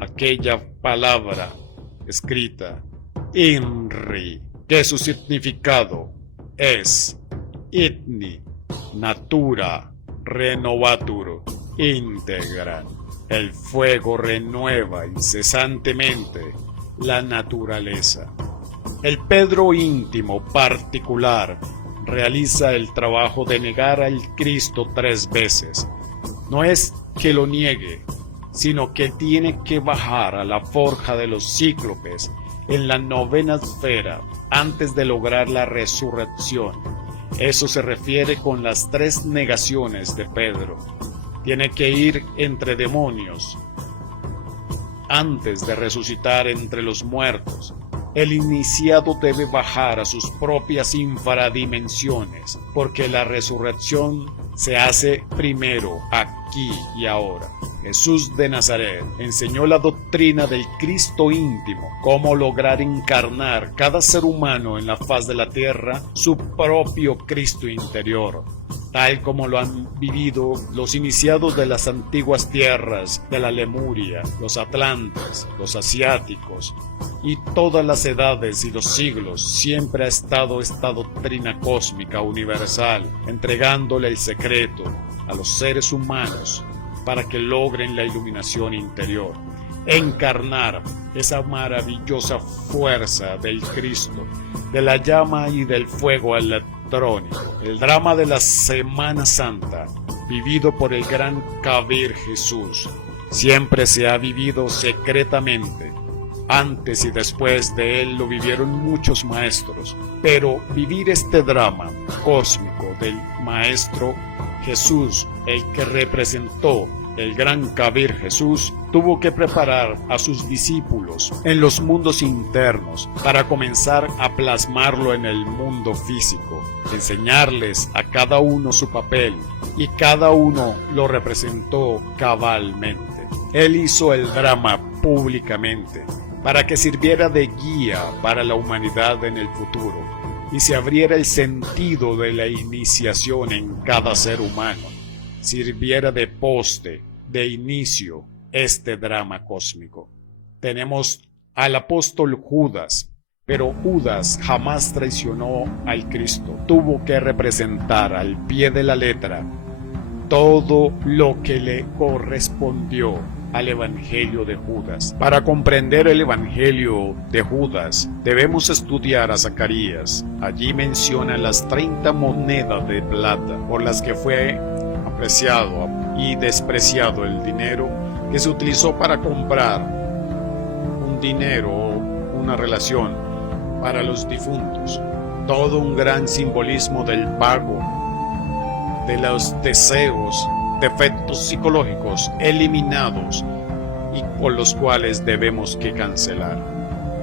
aquella palabra escrita, INRI, que su significado es ITNI, natura renovatur integra. El fuego renueva incesantemente la naturaleza. El Pedro íntimo particular realiza el trabajo de negar al Cristo 3 veces. No es que lo niegue, sino que tiene que bajar a la forja de los cíclopes en la 9ª esfera antes de lograr la resurrección. Eso se refiere con las 3 negaciones de Pedro. Tiene que ir entre demonios antes de resucitar entre los muertos. El iniciado debe bajar a sus propias infradimensiones, porque la resurrección se hace primero, aquí y ahora. Jesús de Nazaret enseñó la doctrina del Cristo íntimo, cómo lograr encarnar cada ser humano en la faz de la tierra su propio Cristo interior, tal como lo han vivido los iniciados de las antiguas tierras de la Lemuria, los atlantes, los asiáticos, y todas las edades y los siglos. Siempre ha estado esta doctrina cósmica universal, entregándole el secreto a los seres humanos para que logren la iluminación interior. Encarnar esa maravillosa fuerza del Cristo, de la llama y del fuego electrónico. El drama de la Semana Santa, vivido por el gran Kabir Jesús, siempre se ha vivido secretamente. Antes y después de él lo vivieron muchos maestros, pero vivir este drama cósmico del Maestro Jesús, el que representó el gran Kabir Jesús, tuvo que preparar a sus discípulos en los mundos internos para comenzar a plasmarlo en el mundo físico, enseñarles a cada uno su papel, y cada uno lo representó cabalmente. Él hizo el drama públicamente para que sirviera de guía para la humanidad en el futuro y se abriera el sentido de la iniciación en cada ser humano, sirviera de poste, de inicio, este drama cósmico. Tenemos al apóstol Judas, pero Judas jamás traicionó al Cristo. Tuvo que representar al pie de la letra todo lo que le correspondió al Evangelio de Judas. Para comprender el Evangelio de Judas, debemos estudiar a Zacarías. Allí menciona las 30 monedas de plata por las que fue apreciado y despreciado el dinero que se utilizó para comprar un dinero o una relación para los difuntos. Todo un gran simbolismo del pago, de los deseos, defectos psicológicos eliminados y con los cuales debemos que cancelar.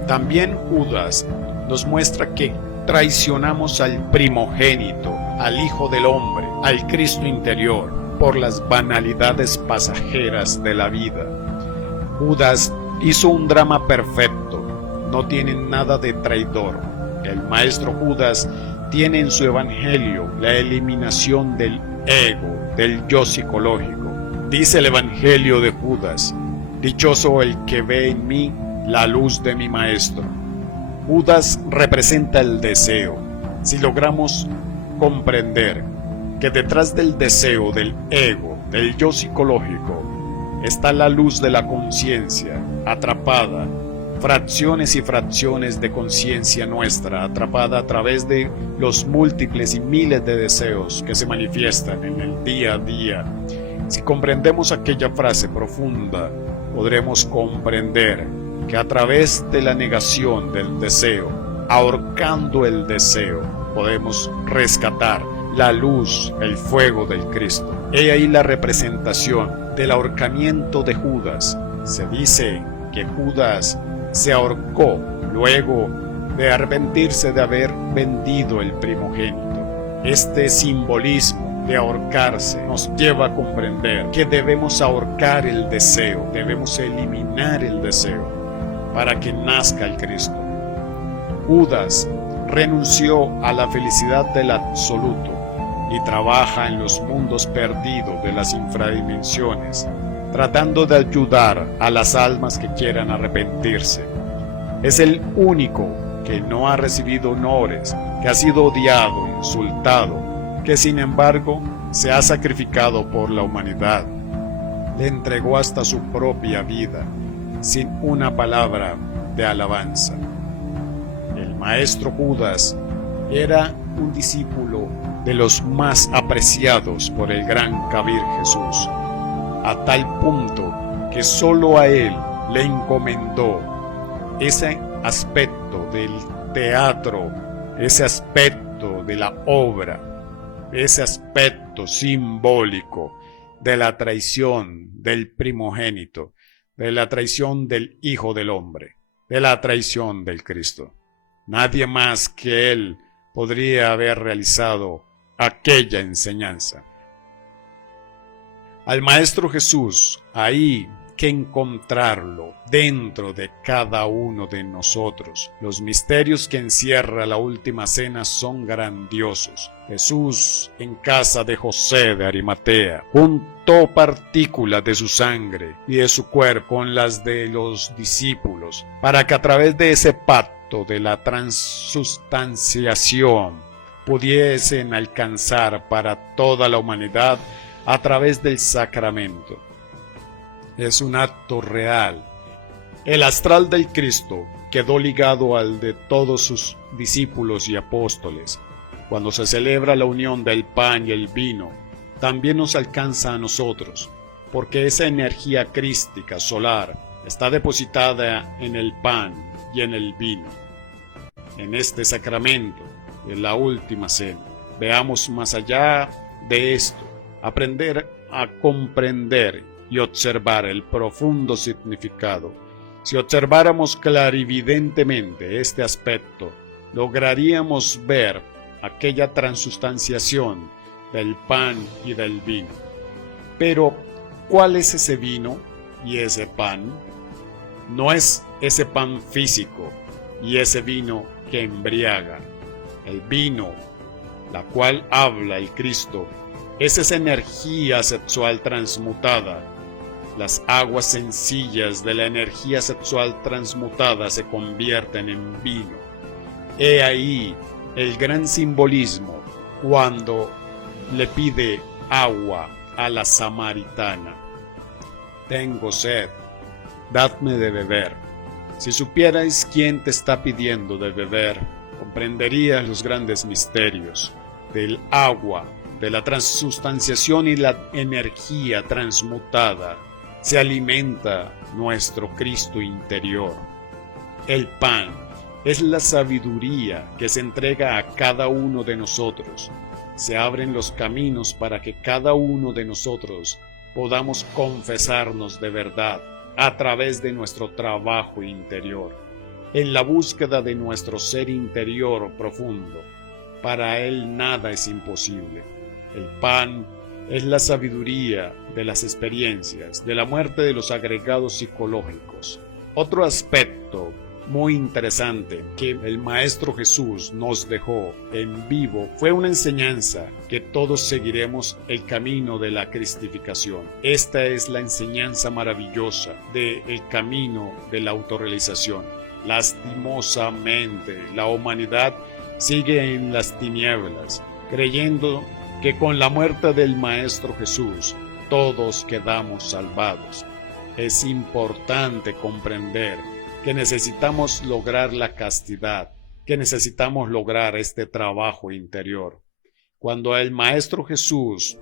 También Judas nos muestra que traicionamos al primogénito, al Hijo del Hombre, al Cristo interior, por las banalidades pasajeras de la vida. Judas hizo un drama perfecto, no tiene nada de traidor. El maestro Judas tiene en su evangelio la eliminación del ego, del yo psicológico. Dice el evangelio de Judas: dichoso el que ve en mí la luz de mi maestro. Judas representa el deseo. Si logramos comprender que detrás del deseo, del ego, del yo psicológico, está la luz de la conciencia atrapada, fracciones y fracciones de conciencia nuestra atrapada a través de los múltiples y miles de deseos que se manifiestan en el día a día. Si comprendemos aquella frase profunda, podremos comprender que a través de la negación del deseo, ahorcando el deseo, podemos rescatar la luz, el fuego del Cristo. He ahí la representación del ahorcamiento de Judas. Se dice que Judas se ahorcó luego de arrepentirse de haber vendido el primogénito. Este simbolismo de ahorcarse nos lleva a comprender que debemos ahorcar el deseo, debemos eliminar el deseo para que nazca el Cristo. Judas renunció a la felicidad del absoluto y trabaja en los mundos perdidos de las infradimensiones, tratando de ayudar a las almas que quieran arrepentirse. Es el único que no ha recibido honores, que ha sido odiado, insultado, que sin embargo se ha sacrificado por la humanidad. Le entregó hasta su propia vida, sin una palabra de alabanza. El maestro Judas era un discípulo de los más apreciados por el gran Kabir Jesús, a tal punto que solo a él le encomendó ese aspecto del teatro, ese aspecto de la obra, ese aspecto simbólico de la traición del primogénito, de la traición del Hijo del Hombre, de la traición del Cristo. Nadie más que él podría haber realizado aquella enseñanza. Al Maestro Jesús hay que encontrarlo dentro de cada uno de nosotros. Los misterios que encierra la última cena son grandiosos. Jesús, en casa de José de Arimatea, juntó partículas de su sangre y de su cuerpo con las de los discípulos, para que a través de ese pacto de la transustanciación pudiesen alcanzar para toda la humanidad a través del sacramento. Es un acto real. El astral del Cristo quedó ligado al de todos sus discípulos y apóstoles. Cuando se celebra la unión del pan y el vino, también nos alcanza a nosotros, porque esa energía crística solar está depositada en el pan y en el vino. En este sacramento, en la última cena, veamos más allá de esto, aprender a comprender y observar el profundo significado. Si observáramos clarividentemente este aspecto, lograríamos ver aquella transustanciación del pan y del vino. Pero, ¿cuál es ese vino y ese pan? No es ese pan físico y ese vino que embriaga. El vino, la cual habla el Cristo, es esa energía sexual transmutada. Las aguas sencillas de la energía sexual transmutada se convierten en vino. He ahí el gran simbolismo cuando le pide agua a la samaritana. Tengo sed, dadme de beber. Si supierais quién te está pidiendo de beber, comprenderías los grandes misterios del agua, de la transustanciación y la energía transmutada. Se alimenta nuestro Cristo interior. El pan es la sabiduría que se entrega a cada uno de nosotros. Se abren los caminos para que cada uno de nosotros podamos confesarnos de verdad a través de nuestro trabajo interior, en la búsqueda de nuestro ser interior profundo. Para él nada es imposible. El pan es la sabiduría de las experiencias, de la muerte de los agregados psicológicos. Otro aspecto muy interesante que el Maestro Jesús nos dejó en vivo fue una enseñanza que todos seguiremos el camino de la cristificación. Esta es la enseñanza maravillosa del camino de la autorrealización. Lastimosamente, la humanidad sigue en las tinieblas, creyendo que con la muerte del Maestro Jesús todos quedamos salvados. Es importante comprender que necesitamos lograr la castidad, que necesitamos lograr este trabajo interior. Cuando el Maestro Jesús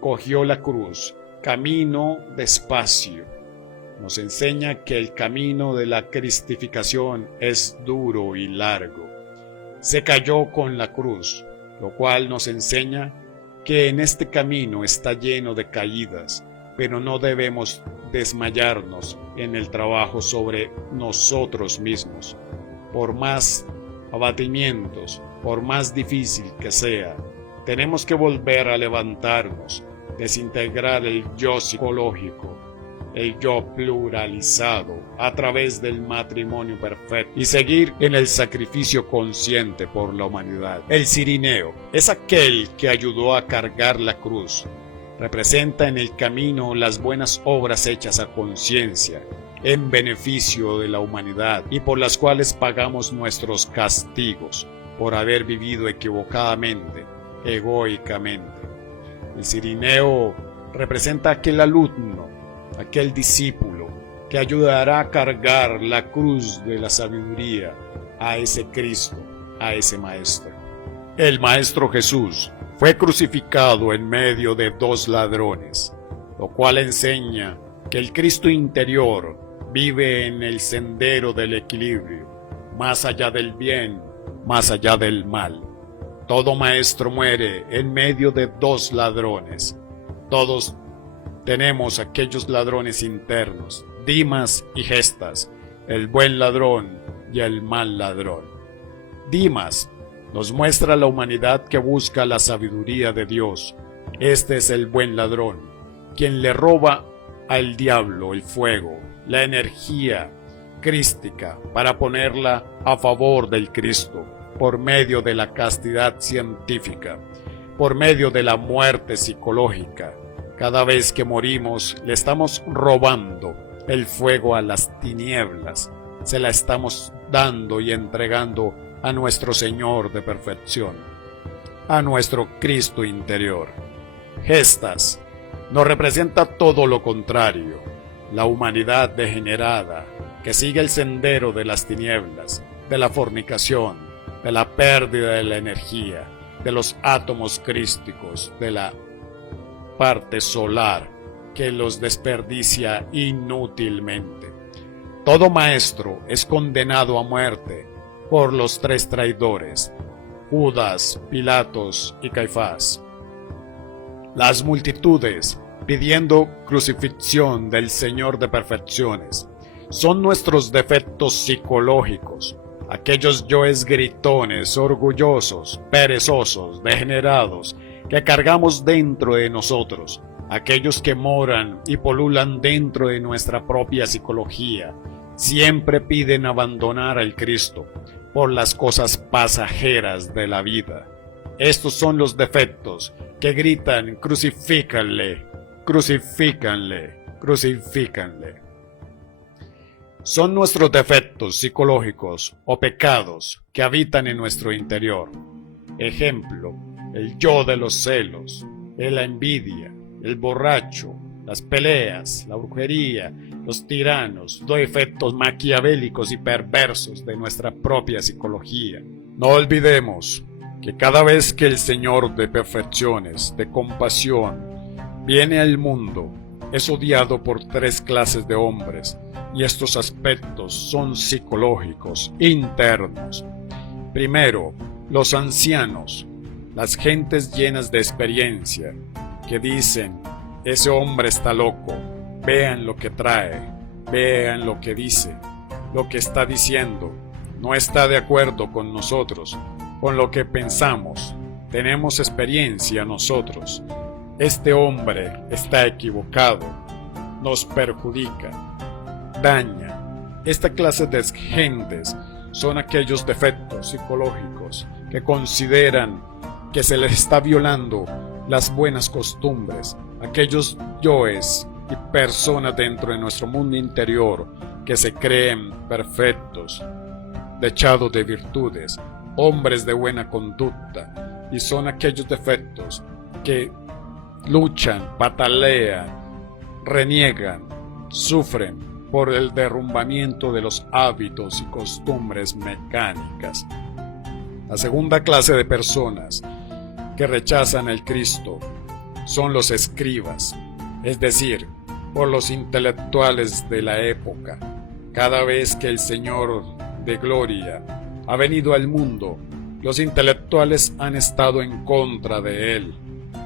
cogió la cruz, caminó despacio. Nos enseña que el camino de la cristificación es duro y largo. Se cayó con la cruz, lo cual nos enseña que en este camino está lleno de caídas, pero no debemos desmayarnos en el trabajo sobre nosotros mismos. Por más abatimientos, por más difícil que sea, tenemos que volver a levantarnos, desintegrar el yo psicológico, el yo pluralizado a través del matrimonio perfecto y seguir en el sacrificio consciente por la humanidad. El cirineo es aquel que ayudó a cargar la cruz. Representa en el camino las buenas obras hechas a conciencia, en beneficio de la humanidad y por las cuales pagamos nuestros castigos por haber vivido equivocadamente, egoicamente. El cirineo representa aquel alumno, aquel discípulo que ayudará a cargar la cruz de la sabiduría a ese Cristo, a ese Maestro. El Maestro Jesús fue crucificado en medio de dos ladrones, lo cual enseña que el Cristo interior vive en el sendero del equilibrio, más allá del bien, más allá del mal. Todo maestro muere en medio de dos ladrones. Todos tenemos aquellos ladrones internos, Dimas y Gestas, el buen ladrón y el mal ladrón. Dimas nos muestra la humanidad que busca la sabiduría de Dios. Este es el buen ladrón, quien le roba al diablo el fuego, la energía crística para ponerla a favor del Cristo, por medio de la castidad científica, por medio de la muerte psicológica. Cada vez que morimos le estamos robando el fuego a las tinieblas, se la estamos dando y entregando a nuestro Señor de perfección, a nuestro Cristo interior. Gestas nos representa todo lo contrario, la humanidad degenerada que sigue el sendero de las tinieblas, de la fornicación, de la pérdida de la energía, de los átomos crísticos, de la parte solar que los desperdicia inútilmente. Todo maestro es condenado a muerte por los tres traidores, Judas, Pilatos y Caifás. Las multitudes pidiendo crucifixión del Señor de perfecciones son nuestros defectos psicológicos, aquellos yoes gritones, orgullosos, perezosos, degenerados, que cargamos dentro de nosotros, aquellos que moran y polulan dentro de nuestra propia psicología, siempre piden abandonar al Cristo por las cosas pasajeras de la vida. Estos son los defectos que gritan: crucifícanle, crucifícanle, crucifícanle. Son nuestros defectos psicológicos o pecados que habitan en nuestro interior. Ejemplo, el yo de los celos, la envidia, el borracho, las peleas, la brujería, los tiranos, los efectos maquiavélicos y perversos de nuestra propia psicología. No olvidemos que cada vez que el Señor de perfecciones, de compasión, viene al mundo, es odiado por tres clases de hombres, y estos aspectos son psicológicos, internos. Primero, los ancianos, las gentes llenas de experiencia, que dicen: ese hombre está loco, vean lo que trae, vean lo que dice, lo que está diciendo, no está de acuerdo con nosotros, con lo que pensamos, tenemos experiencia nosotros. Este hombre está equivocado, nos perjudica, daña. Esta clase de gentes son aquellos defectos psicológicos que consideran que se les está violando las buenas costumbres, aquellos yoes y personas dentro de nuestro mundo interior que se creen perfectos, dechados de virtudes, hombres de buena conducta, y son aquellos defectos que luchan, patalean, reniegan, sufren por el derrumbamiento de los hábitos y costumbres mecánicas. La segunda clase de personas que rechazan al Cristo son los escribas, es decir, por los intelectuales de la época. Cada vez que el Señor de Gloria ha venido al mundo, los intelectuales han estado en contra de Él,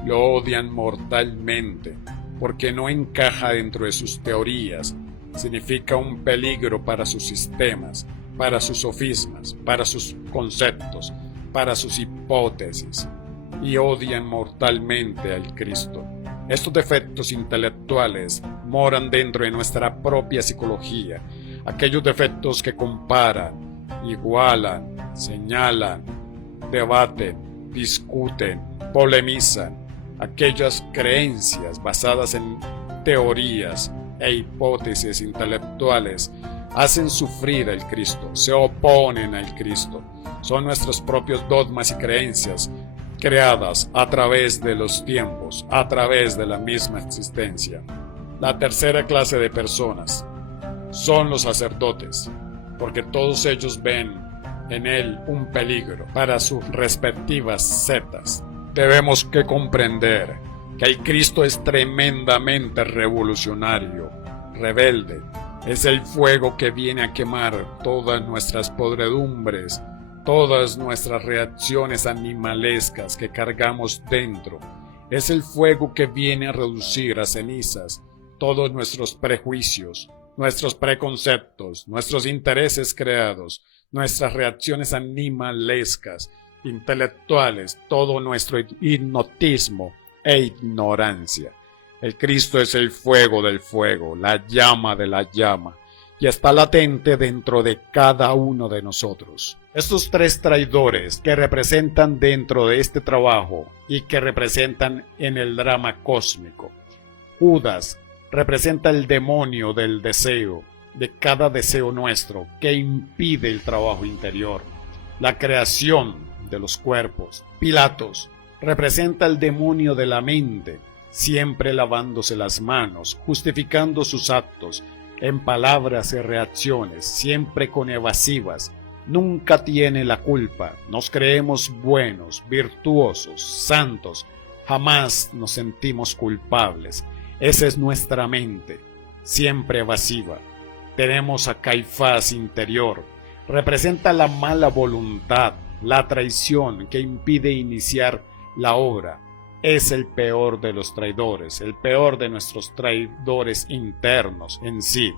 lo odian mortalmente, porque no encaja dentro de sus teorías, significa un peligro para sus sistemas, para sus sofismas, para sus conceptos, para sus hipótesis, y odian mortalmente al Cristo. Estos defectos intelectuales moran dentro de nuestra propia psicología, aquellos defectos que comparan, igualan, señalan, debaten, discuten, polemizan, aquellas creencias basadas en teorías e hipótesis intelectuales hacen sufrir al Cristo, se oponen al Cristo. Son nuestros propios dogmas y creencias creadas a través de los tiempos, a través de la misma existencia. La tercera clase de personas son los sacerdotes, porque todos ellos ven en él un peligro para sus respectivas setas. Debemos que comprender que el Cristo es tremendamente revolucionario, rebelde. Es el fuego que viene a quemar todas nuestras podredumbres, todas nuestras reacciones animalescas que cargamos dentro. Es el fuego que viene a reducir a cenizas todos nuestros prejuicios, nuestros preconceptos, nuestros intereses creados, nuestras reacciones animalescas, intelectuales, todo nuestro hipnotismo e ignorancia. El Cristo es el fuego del fuego, la llama de la llama, y está latente dentro de cada uno de nosotros. Estos tres traidores que representan dentro de este trabajo y que representan en el drama cósmico. Judas representa el demonio del deseo, de cada deseo nuestro que impide el trabajo interior, la creación de los cuerpos. Pilatos representa el demonio de la mente, siempre lavándose las manos, justificando sus actos en palabras y reacciones, siempre con evasivas. Nunca tiene la culpa. Nos creemos buenos, virtuosos, santos. Jamás nos sentimos culpables. Esa es nuestra mente, siempre evasiva. Tenemos a Caifás interior. Representa la mala voluntad, la traición que impide iniciar la obra. Es el peor de los traidores, el peor de nuestros traidores internos en sí.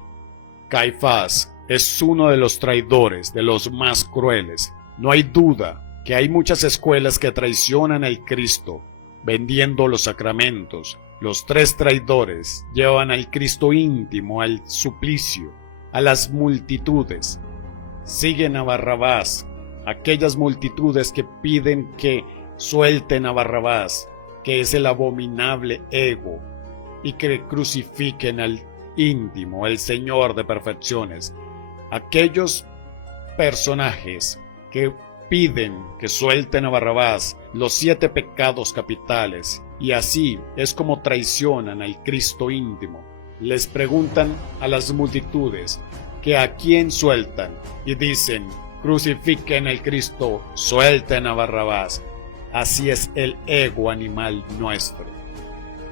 Caifás es uno de los traidores, de los más crueles. No hay duda que hay muchas escuelas que traicionan al Cristo, vendiendo los sacramentos. Los tres traidores llevan al Cristo íntimo al suplicio, a las multitudes. Siguen a Barrabás, aquellas multitudes que piden que suelten a Barrabás, que es el abominable ego, y que crucifiquen al íntimo, el Señor de perfecciones. Aquellos personajes que piden que suelten a Barrabás, los 7 pecados capitales, y así es como traicionan al Cristo íntimo. Les preguntan a las multitudes que a quién sueltan, y dicen: crucifiquen al Cristo, suelten a Barrabás. Así es el ego animal nuestro.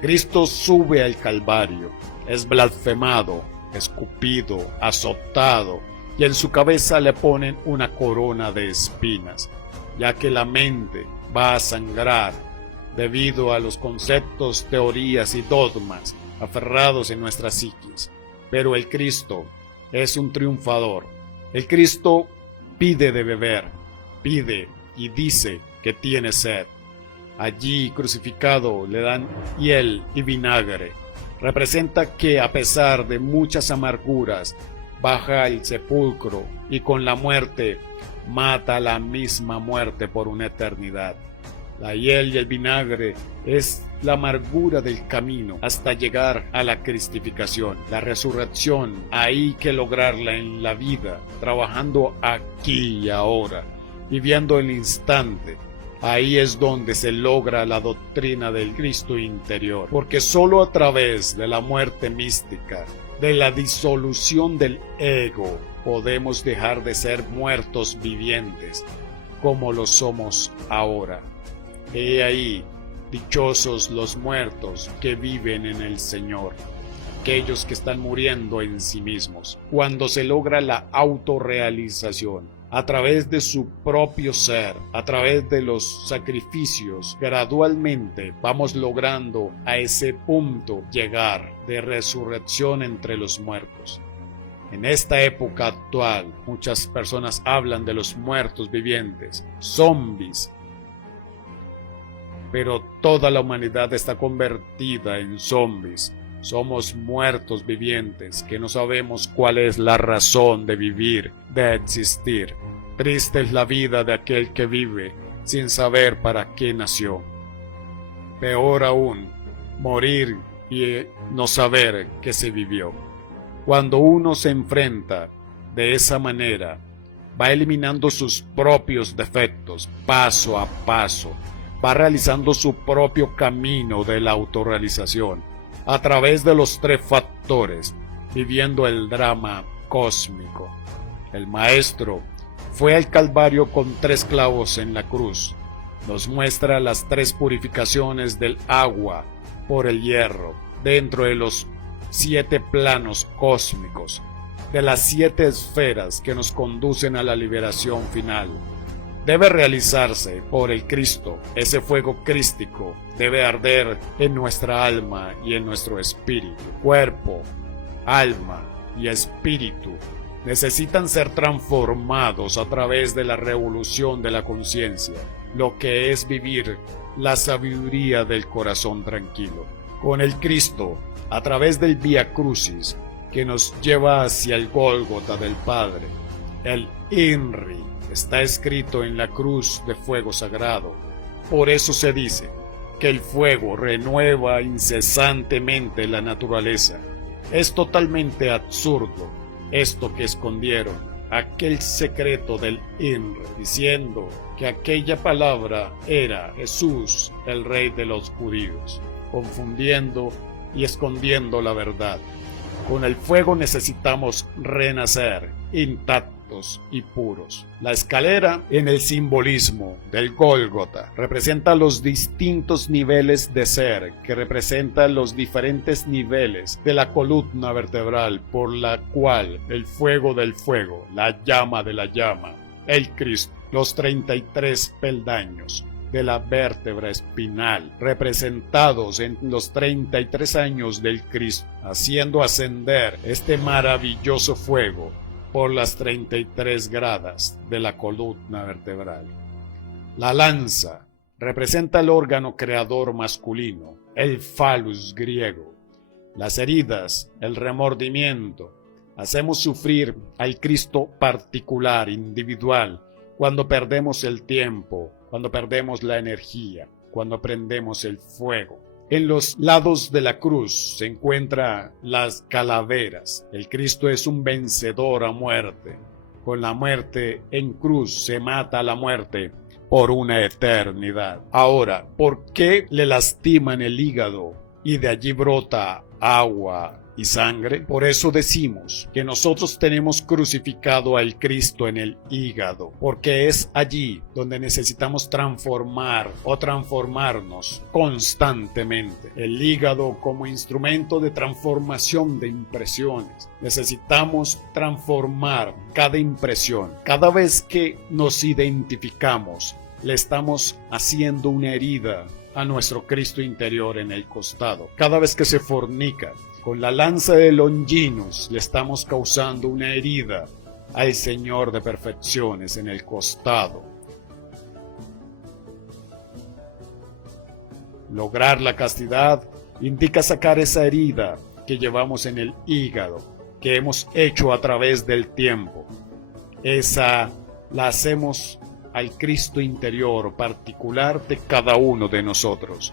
Cristo sube al Calvario, es blasfemado, escupido, azotado, y en su cabeza le ponen una corona de espinas, ya que la mente va a sangrar debido a los conceptos, teorías y dogmas aferrados en nuestra psiquis. Pero el Cristo es un triunfador. El Cristo pide de beber, pide y dice que tiene sed. Allí crucificado le dan hiel y vinagre. Representa que a pesar de muchas amarguras baja al sepulcro y con la muerte mata a la misma muerte por una eternidad. La hiel y el vinagre es la amargura del camino hasta llegar a la cristificación, la resurrección. Hay que lograrla en la vida, trabajando aquí y ahora, viviendo el instante. Ahí es donde se logra la doctrina del Cristo interior, porque solo a través de la muerte mística, de la disolución del ego, podemos dejar de ser muertos vivientes como lo somos ahora. He ahí, dichosos los muertos que viven en el Señor, aquellos que están muriendo en sí mismos. Cuando se logra la autorrealización, a través de su propio ser, a través de los sacrificios, gradualmente vamos logrando a ese punto llegar de resurrección entre los muertos. En esta época actual, muchas personas hablan de los muertos vivientes, zombies, pero toda la humanidad está convertida en zombies. Somos muertos vivientes que no sabemos cuál es la razón de vivir, de existir. Triste es la vida de aquel que vive sin saber para qué nació. Peor aún, morir y no saber que se vivió. Cuando uno se enfrenta de esa manera, va eliminando sus propios defectos paso a paso, va realizando su propio camino de la autorrealización a través de los tres factores, viviendo el drama cósmico. El Maestro fue al Calvario con 3 clavos en la cruz. Nos muestra las 3 purificaciones del agua por el hierro dentro de los 7 planos cósmicos, de las 7 esferas que nos conducen a la liberación final. Debe realizarse por el Cristo. Ese fuego crístico debe arder en nuestra alma y en nuestro espíritu. Cuerpo, alma y espíritu necesitan ser transformados a través de la revolución de la conciencia, lo que es vivir la sabiduría del corazón tranquilo. Con el Cristo, a través del Vía Crucis, que nos lleva hacia el Gólgota del Padre, el INRI está escrito en la cruz de fuego sagrado. Por eso se dice que el fuego renueva incesantemente la naturaleza. Es totalmente absurdo esto que escondieron, aquel secreto del INRI, diciendo que aquella palabra era Jesús, el Rey de los judíos, confundiendo y escondiendo la verdad. Con el fuego necesitamos renacer intactos y puros. La escalera, en el simbolismo del Gólgota, representa los distintos niveles de ser, que representan los diferentes niveles de la columna vertebral por la cual el fuego del fuego, la llama de la llama, el Cristo, los 33 peldaños de la vértebra espinal, representados en los 33 años del Cristo, haciendo ascender este maravilloso fuego por las 33 gradas de la columna vertebral. La lanza representa el órgano creador masculino, el phallus griego. Las heridas, el remordimiento, hacemos sufrir al Cristo particular, individual, cuando perdemos el tiempo, cuando perdemos la energía, cuando prendemos el fuego. En los lados de la cruz se encuentran las calaveras. El Cristo es un vencedor a muerte. Con la muerte en cruz se mata a la muerte por una eternidad. Ahora, ¿por qué le lastiman el hígado y de allí brota agua y sangre? Por eso decimos que nosotros tenemos crucificado al Cristo en el hígado, porque es allí donde necesitamos transformar o transformarnos constantemente. El hígado como instrumento de transformación de impresiones. Necesitamos transformar cada impresión. Cada vez que nos identificamos, le estamos haciendo una herida a nuestro Cristo interior en el costado. Cada vez que se fornica, con la lanza de Longinus le estamos causando una herida al Señor de perfecciones en el costado. Lograr la castidad indica sacar esa herida que llevamos en el hígado, que hemos hecho a través del tiempo. Esa la hacemos al Cristo interior particular de cada uno de nosotros.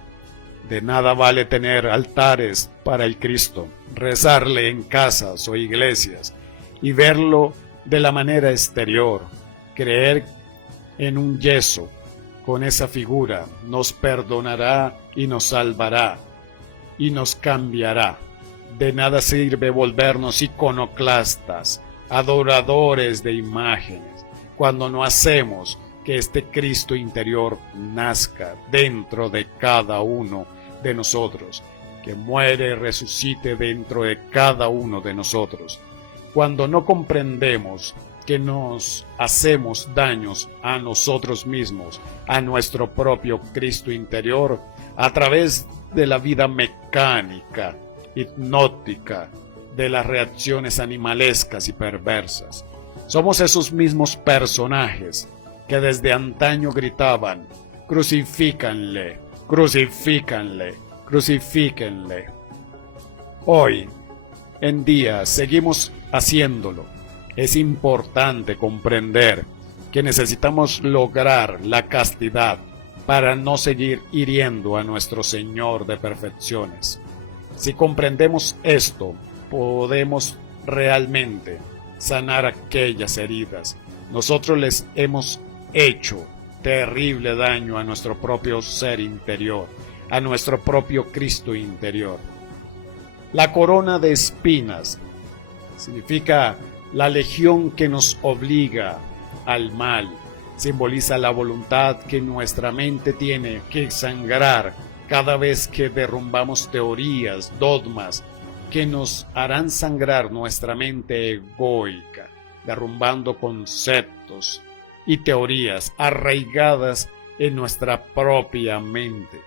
De nada vale tener altares para el Cristo, rezarle en casas o iglesias y verlo de la manera exterior, creer en un yeso con esa figura nos perdonará y nos salvará y nos cambiará. De nada sirve volvernos iconoclastas, adoradores de imágenes, cuando no hacemos que este Cristo interior nazca dentro de cada uno de nosotros, que muere y resucite dentro de cada uno de nosotros. Cuando no comprendemos que nos hacemos daños a nosotros mismos, a nuestro propio Cristo interior, a través de la vida mecánica, hipnótica, de las reacciones animalescas y perversas. Somos esos mismos personajes que desde antaño gritaban: crucifícanle, crucifícanle, crucifíquenle. Hoy en día seguimos haciéndolo. Es importante comprender que necesitamos lograr la castidad para no seguir hiriendo a nuestro Señor de perfecciones. Si comprendemos esto, podemos realmente sanar aquellas heridas. Nosotros les hemos hecho terrible daño a nuestro propio ser interior, a nuestro propio Cristo interior. La corona de espinas significa la legión que nos obliga al mal. Simboliza la voluntad que nuestra mente tiene que sangrar cada vez que derrumbamos teorías, dogmas, que nos harán sangrar nuestra mente egoica, derrumbando conceptos y teorías arraigadas en nuestra propia mente.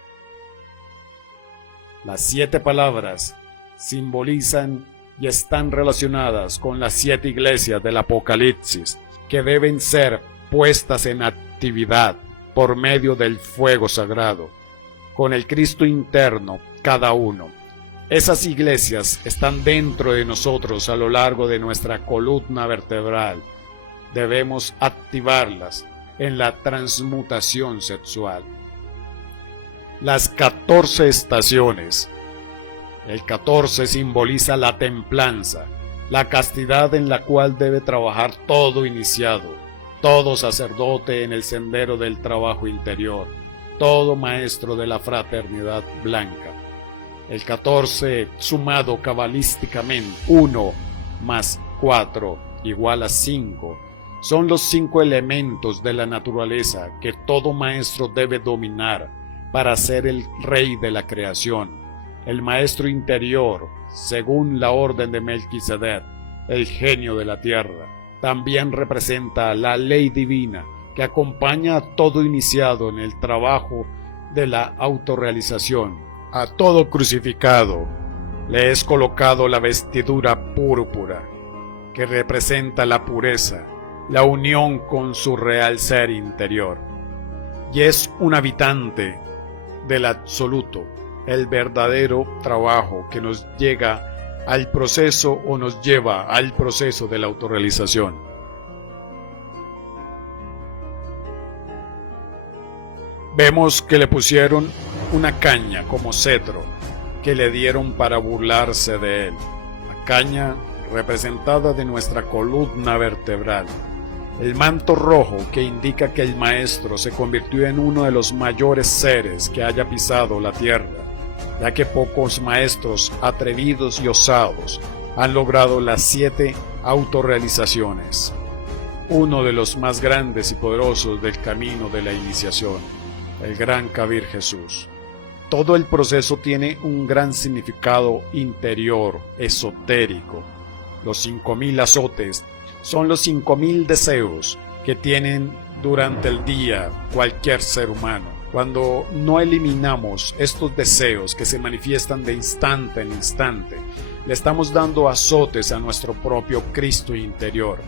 Las 7 palabras simbolizan y están relacionadas con las 7 iglesias del Apocalipsis, que deben ser puestas en actividad por medio del fuego sagrado, con el Cristo interno cada uno. Esas iglesias están dentro de nosotros a lo largo de nuestra columna vertebral. Debemos activarlas en la transmutación sexual. Las 14 estaciones. El 14 simboliza la templanza, la castidad en la cual debe trabajar todo iniciado, todo sacerdote en el sendero del trabajo interior, todo maestro de la fraternidad blanca. El 14, sumado cabalísticamente, 1 más 4 igual a 5, son los 5 elementos de la naturaleza que todo maestro debe dominar para ser el rey de la creación. El maestro interior, según la orden de Melquisedec, el genio de la tierra, también representa la ley divina que acompaña a todo iniciado en el trabajo de la autorrealización. A todo crucificado le es colocado la vestidura púrpura, que representa la pureza, la unión con su real ser interior. Y es un habitante del absoluto, el verdadero trabajo que nos llega al proceso o nos lleva al proceso de la autorrealización. Vemos que le pusieron una caña como cetro que le dieron para burlarse de él. La caña representada de nuestra columna vertebral. El manto rojo que indica que el maestro se convirtió en uno de los mayores seres que haya pisado la tierra, ya que pocos maestros atrevidos y osados han logrado las 7 autorrealizaciones. Uno de los más grandes y poderosos del camino de la iniciación, el gran Kabir Jesús. Todo el proceso tiene un gran significado interior, esotérico. Los 5000 azotes son los 5000 deseos que tienen durante el día cualquier ser humano. Cuando no eliminamos estos deseos que se manifiestan de instante en instante, le estamos dando azotes a nuestro propio Cristo interior.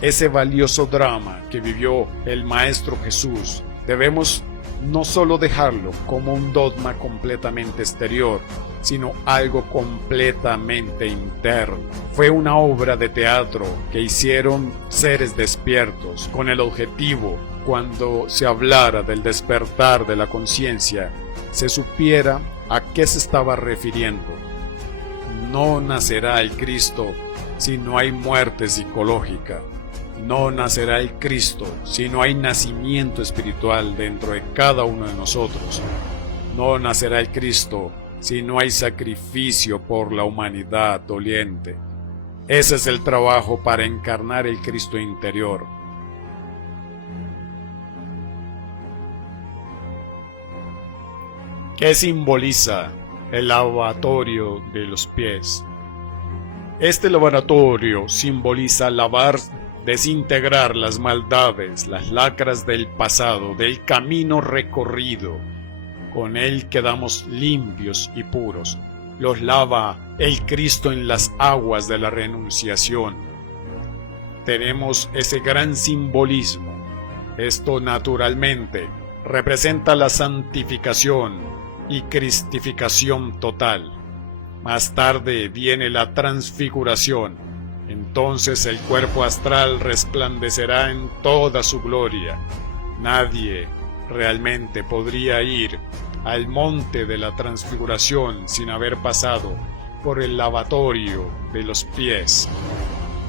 Ese valioso drama que vivió el Maestro Jesús, debemos no solo dejarlo como un dogma completamente exterior, sino algo completamente interno. Fue una obra de teatro que hicieron seres despiertos con el objetivo, cuando se hablara del despertar de la conciencia, se supiera a qué se estaba refiriendo. No nacerá el Cristo si no hay muerte psicológica. No nacerá el Cristo si no hay nacimiento espiritual dentro de cada uno de nosotros. No nacerá el Cristo si no hay sacrificio por la humanidad doliente. Ese es el trabajo para encarnar el Cristo interior. ¿Qué simboliza el lavatorio de los pies? Este lavatorio simboliza lavar, desintegrar las maldades, las lacras del pasado, del camino recorrido. Con él quedamos limpios y puros. Los lava el Cristo en las aguas de la renunciación. Tenemos ese gran simbolismo. Esto naturalmente representa la santificación y cristificación total. Más tarde viene la transfiguración. Entonces el cuerpo astral resplandecerá en toda su gloria. Nadie realmente podría ir al monte de la transfiguración sin haber pasado por el lavatorio de los pies.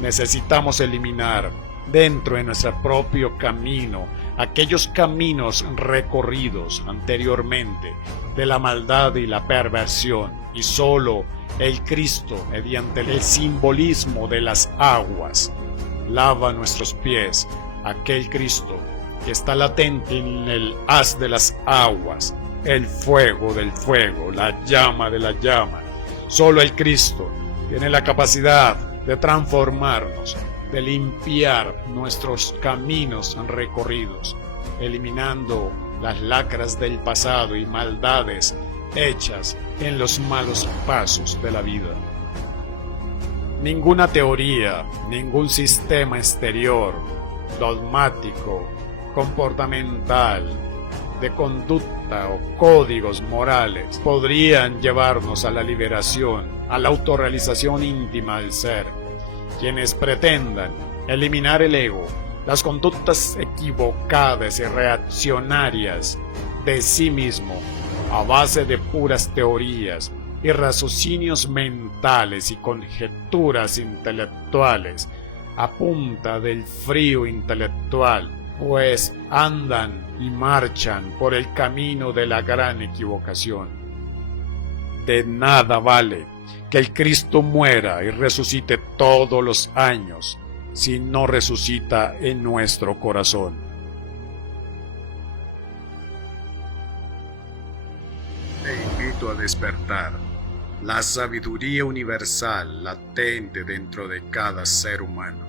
Necesitamos eliminar dentro de nuestro propio camino aquellos caminos recorridos anteriormente de la maldad y la perversión, y solo el Cristo, mediante el simbolismo de las aguas, lava nuestros pies. Aquel Cristo que está latente en el haz de las aguas, el fuego del fuego, la llama de la llama. Solo el Cristo tiene la capacidad de transformarnos, de limpiar nuestros caminos recorridos, eliminando las lacras del pasado y maldades hechas en los malos pasos de la vida. Ninguna teoría, ningún sistema exterior, dogmático, comportamental, de conducta o códigos morales podrían llevarnos a la liberación, a la autorrealización íntima del ser. Quienes pretendan eliminar el ego, las conductas equivocadas y reaccionarias de sí mismo a base de puras teorías y raciocinios mentales y conjeturas intelectuales a punta del frío intelectual, pues andan y marchan por el camino de la gran equivocación. De nada vale que el Cristo muera y resucite todos los años si no resucita en nuestro corazón. Te invito a despertar la sabiduría universal latente dentro de cada ser humano,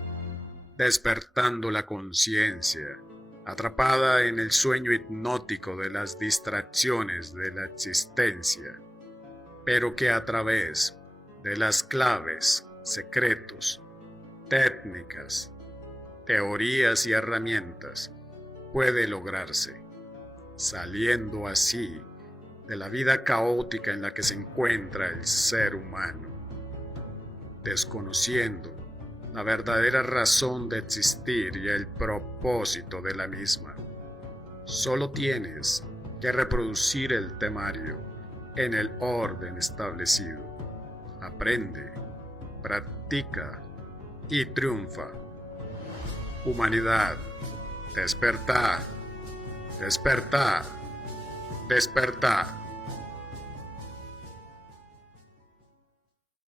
despertando la conciencia, atrapada en el sueño hipnótico de las distracciones de la existencia, pero que a través de las claves, secretos, técnicas, teorías y herramientas puede lograrse, saliendo así de la vida caótica en la que se encuentra el ser humano, desconociendo la verdadera razón de existir y el propósito de la misma. Solo tienes que reproducir el temario en el orden establecido. Aprende, practica y triunfa. Humanidad, despertar, despertar, despertar.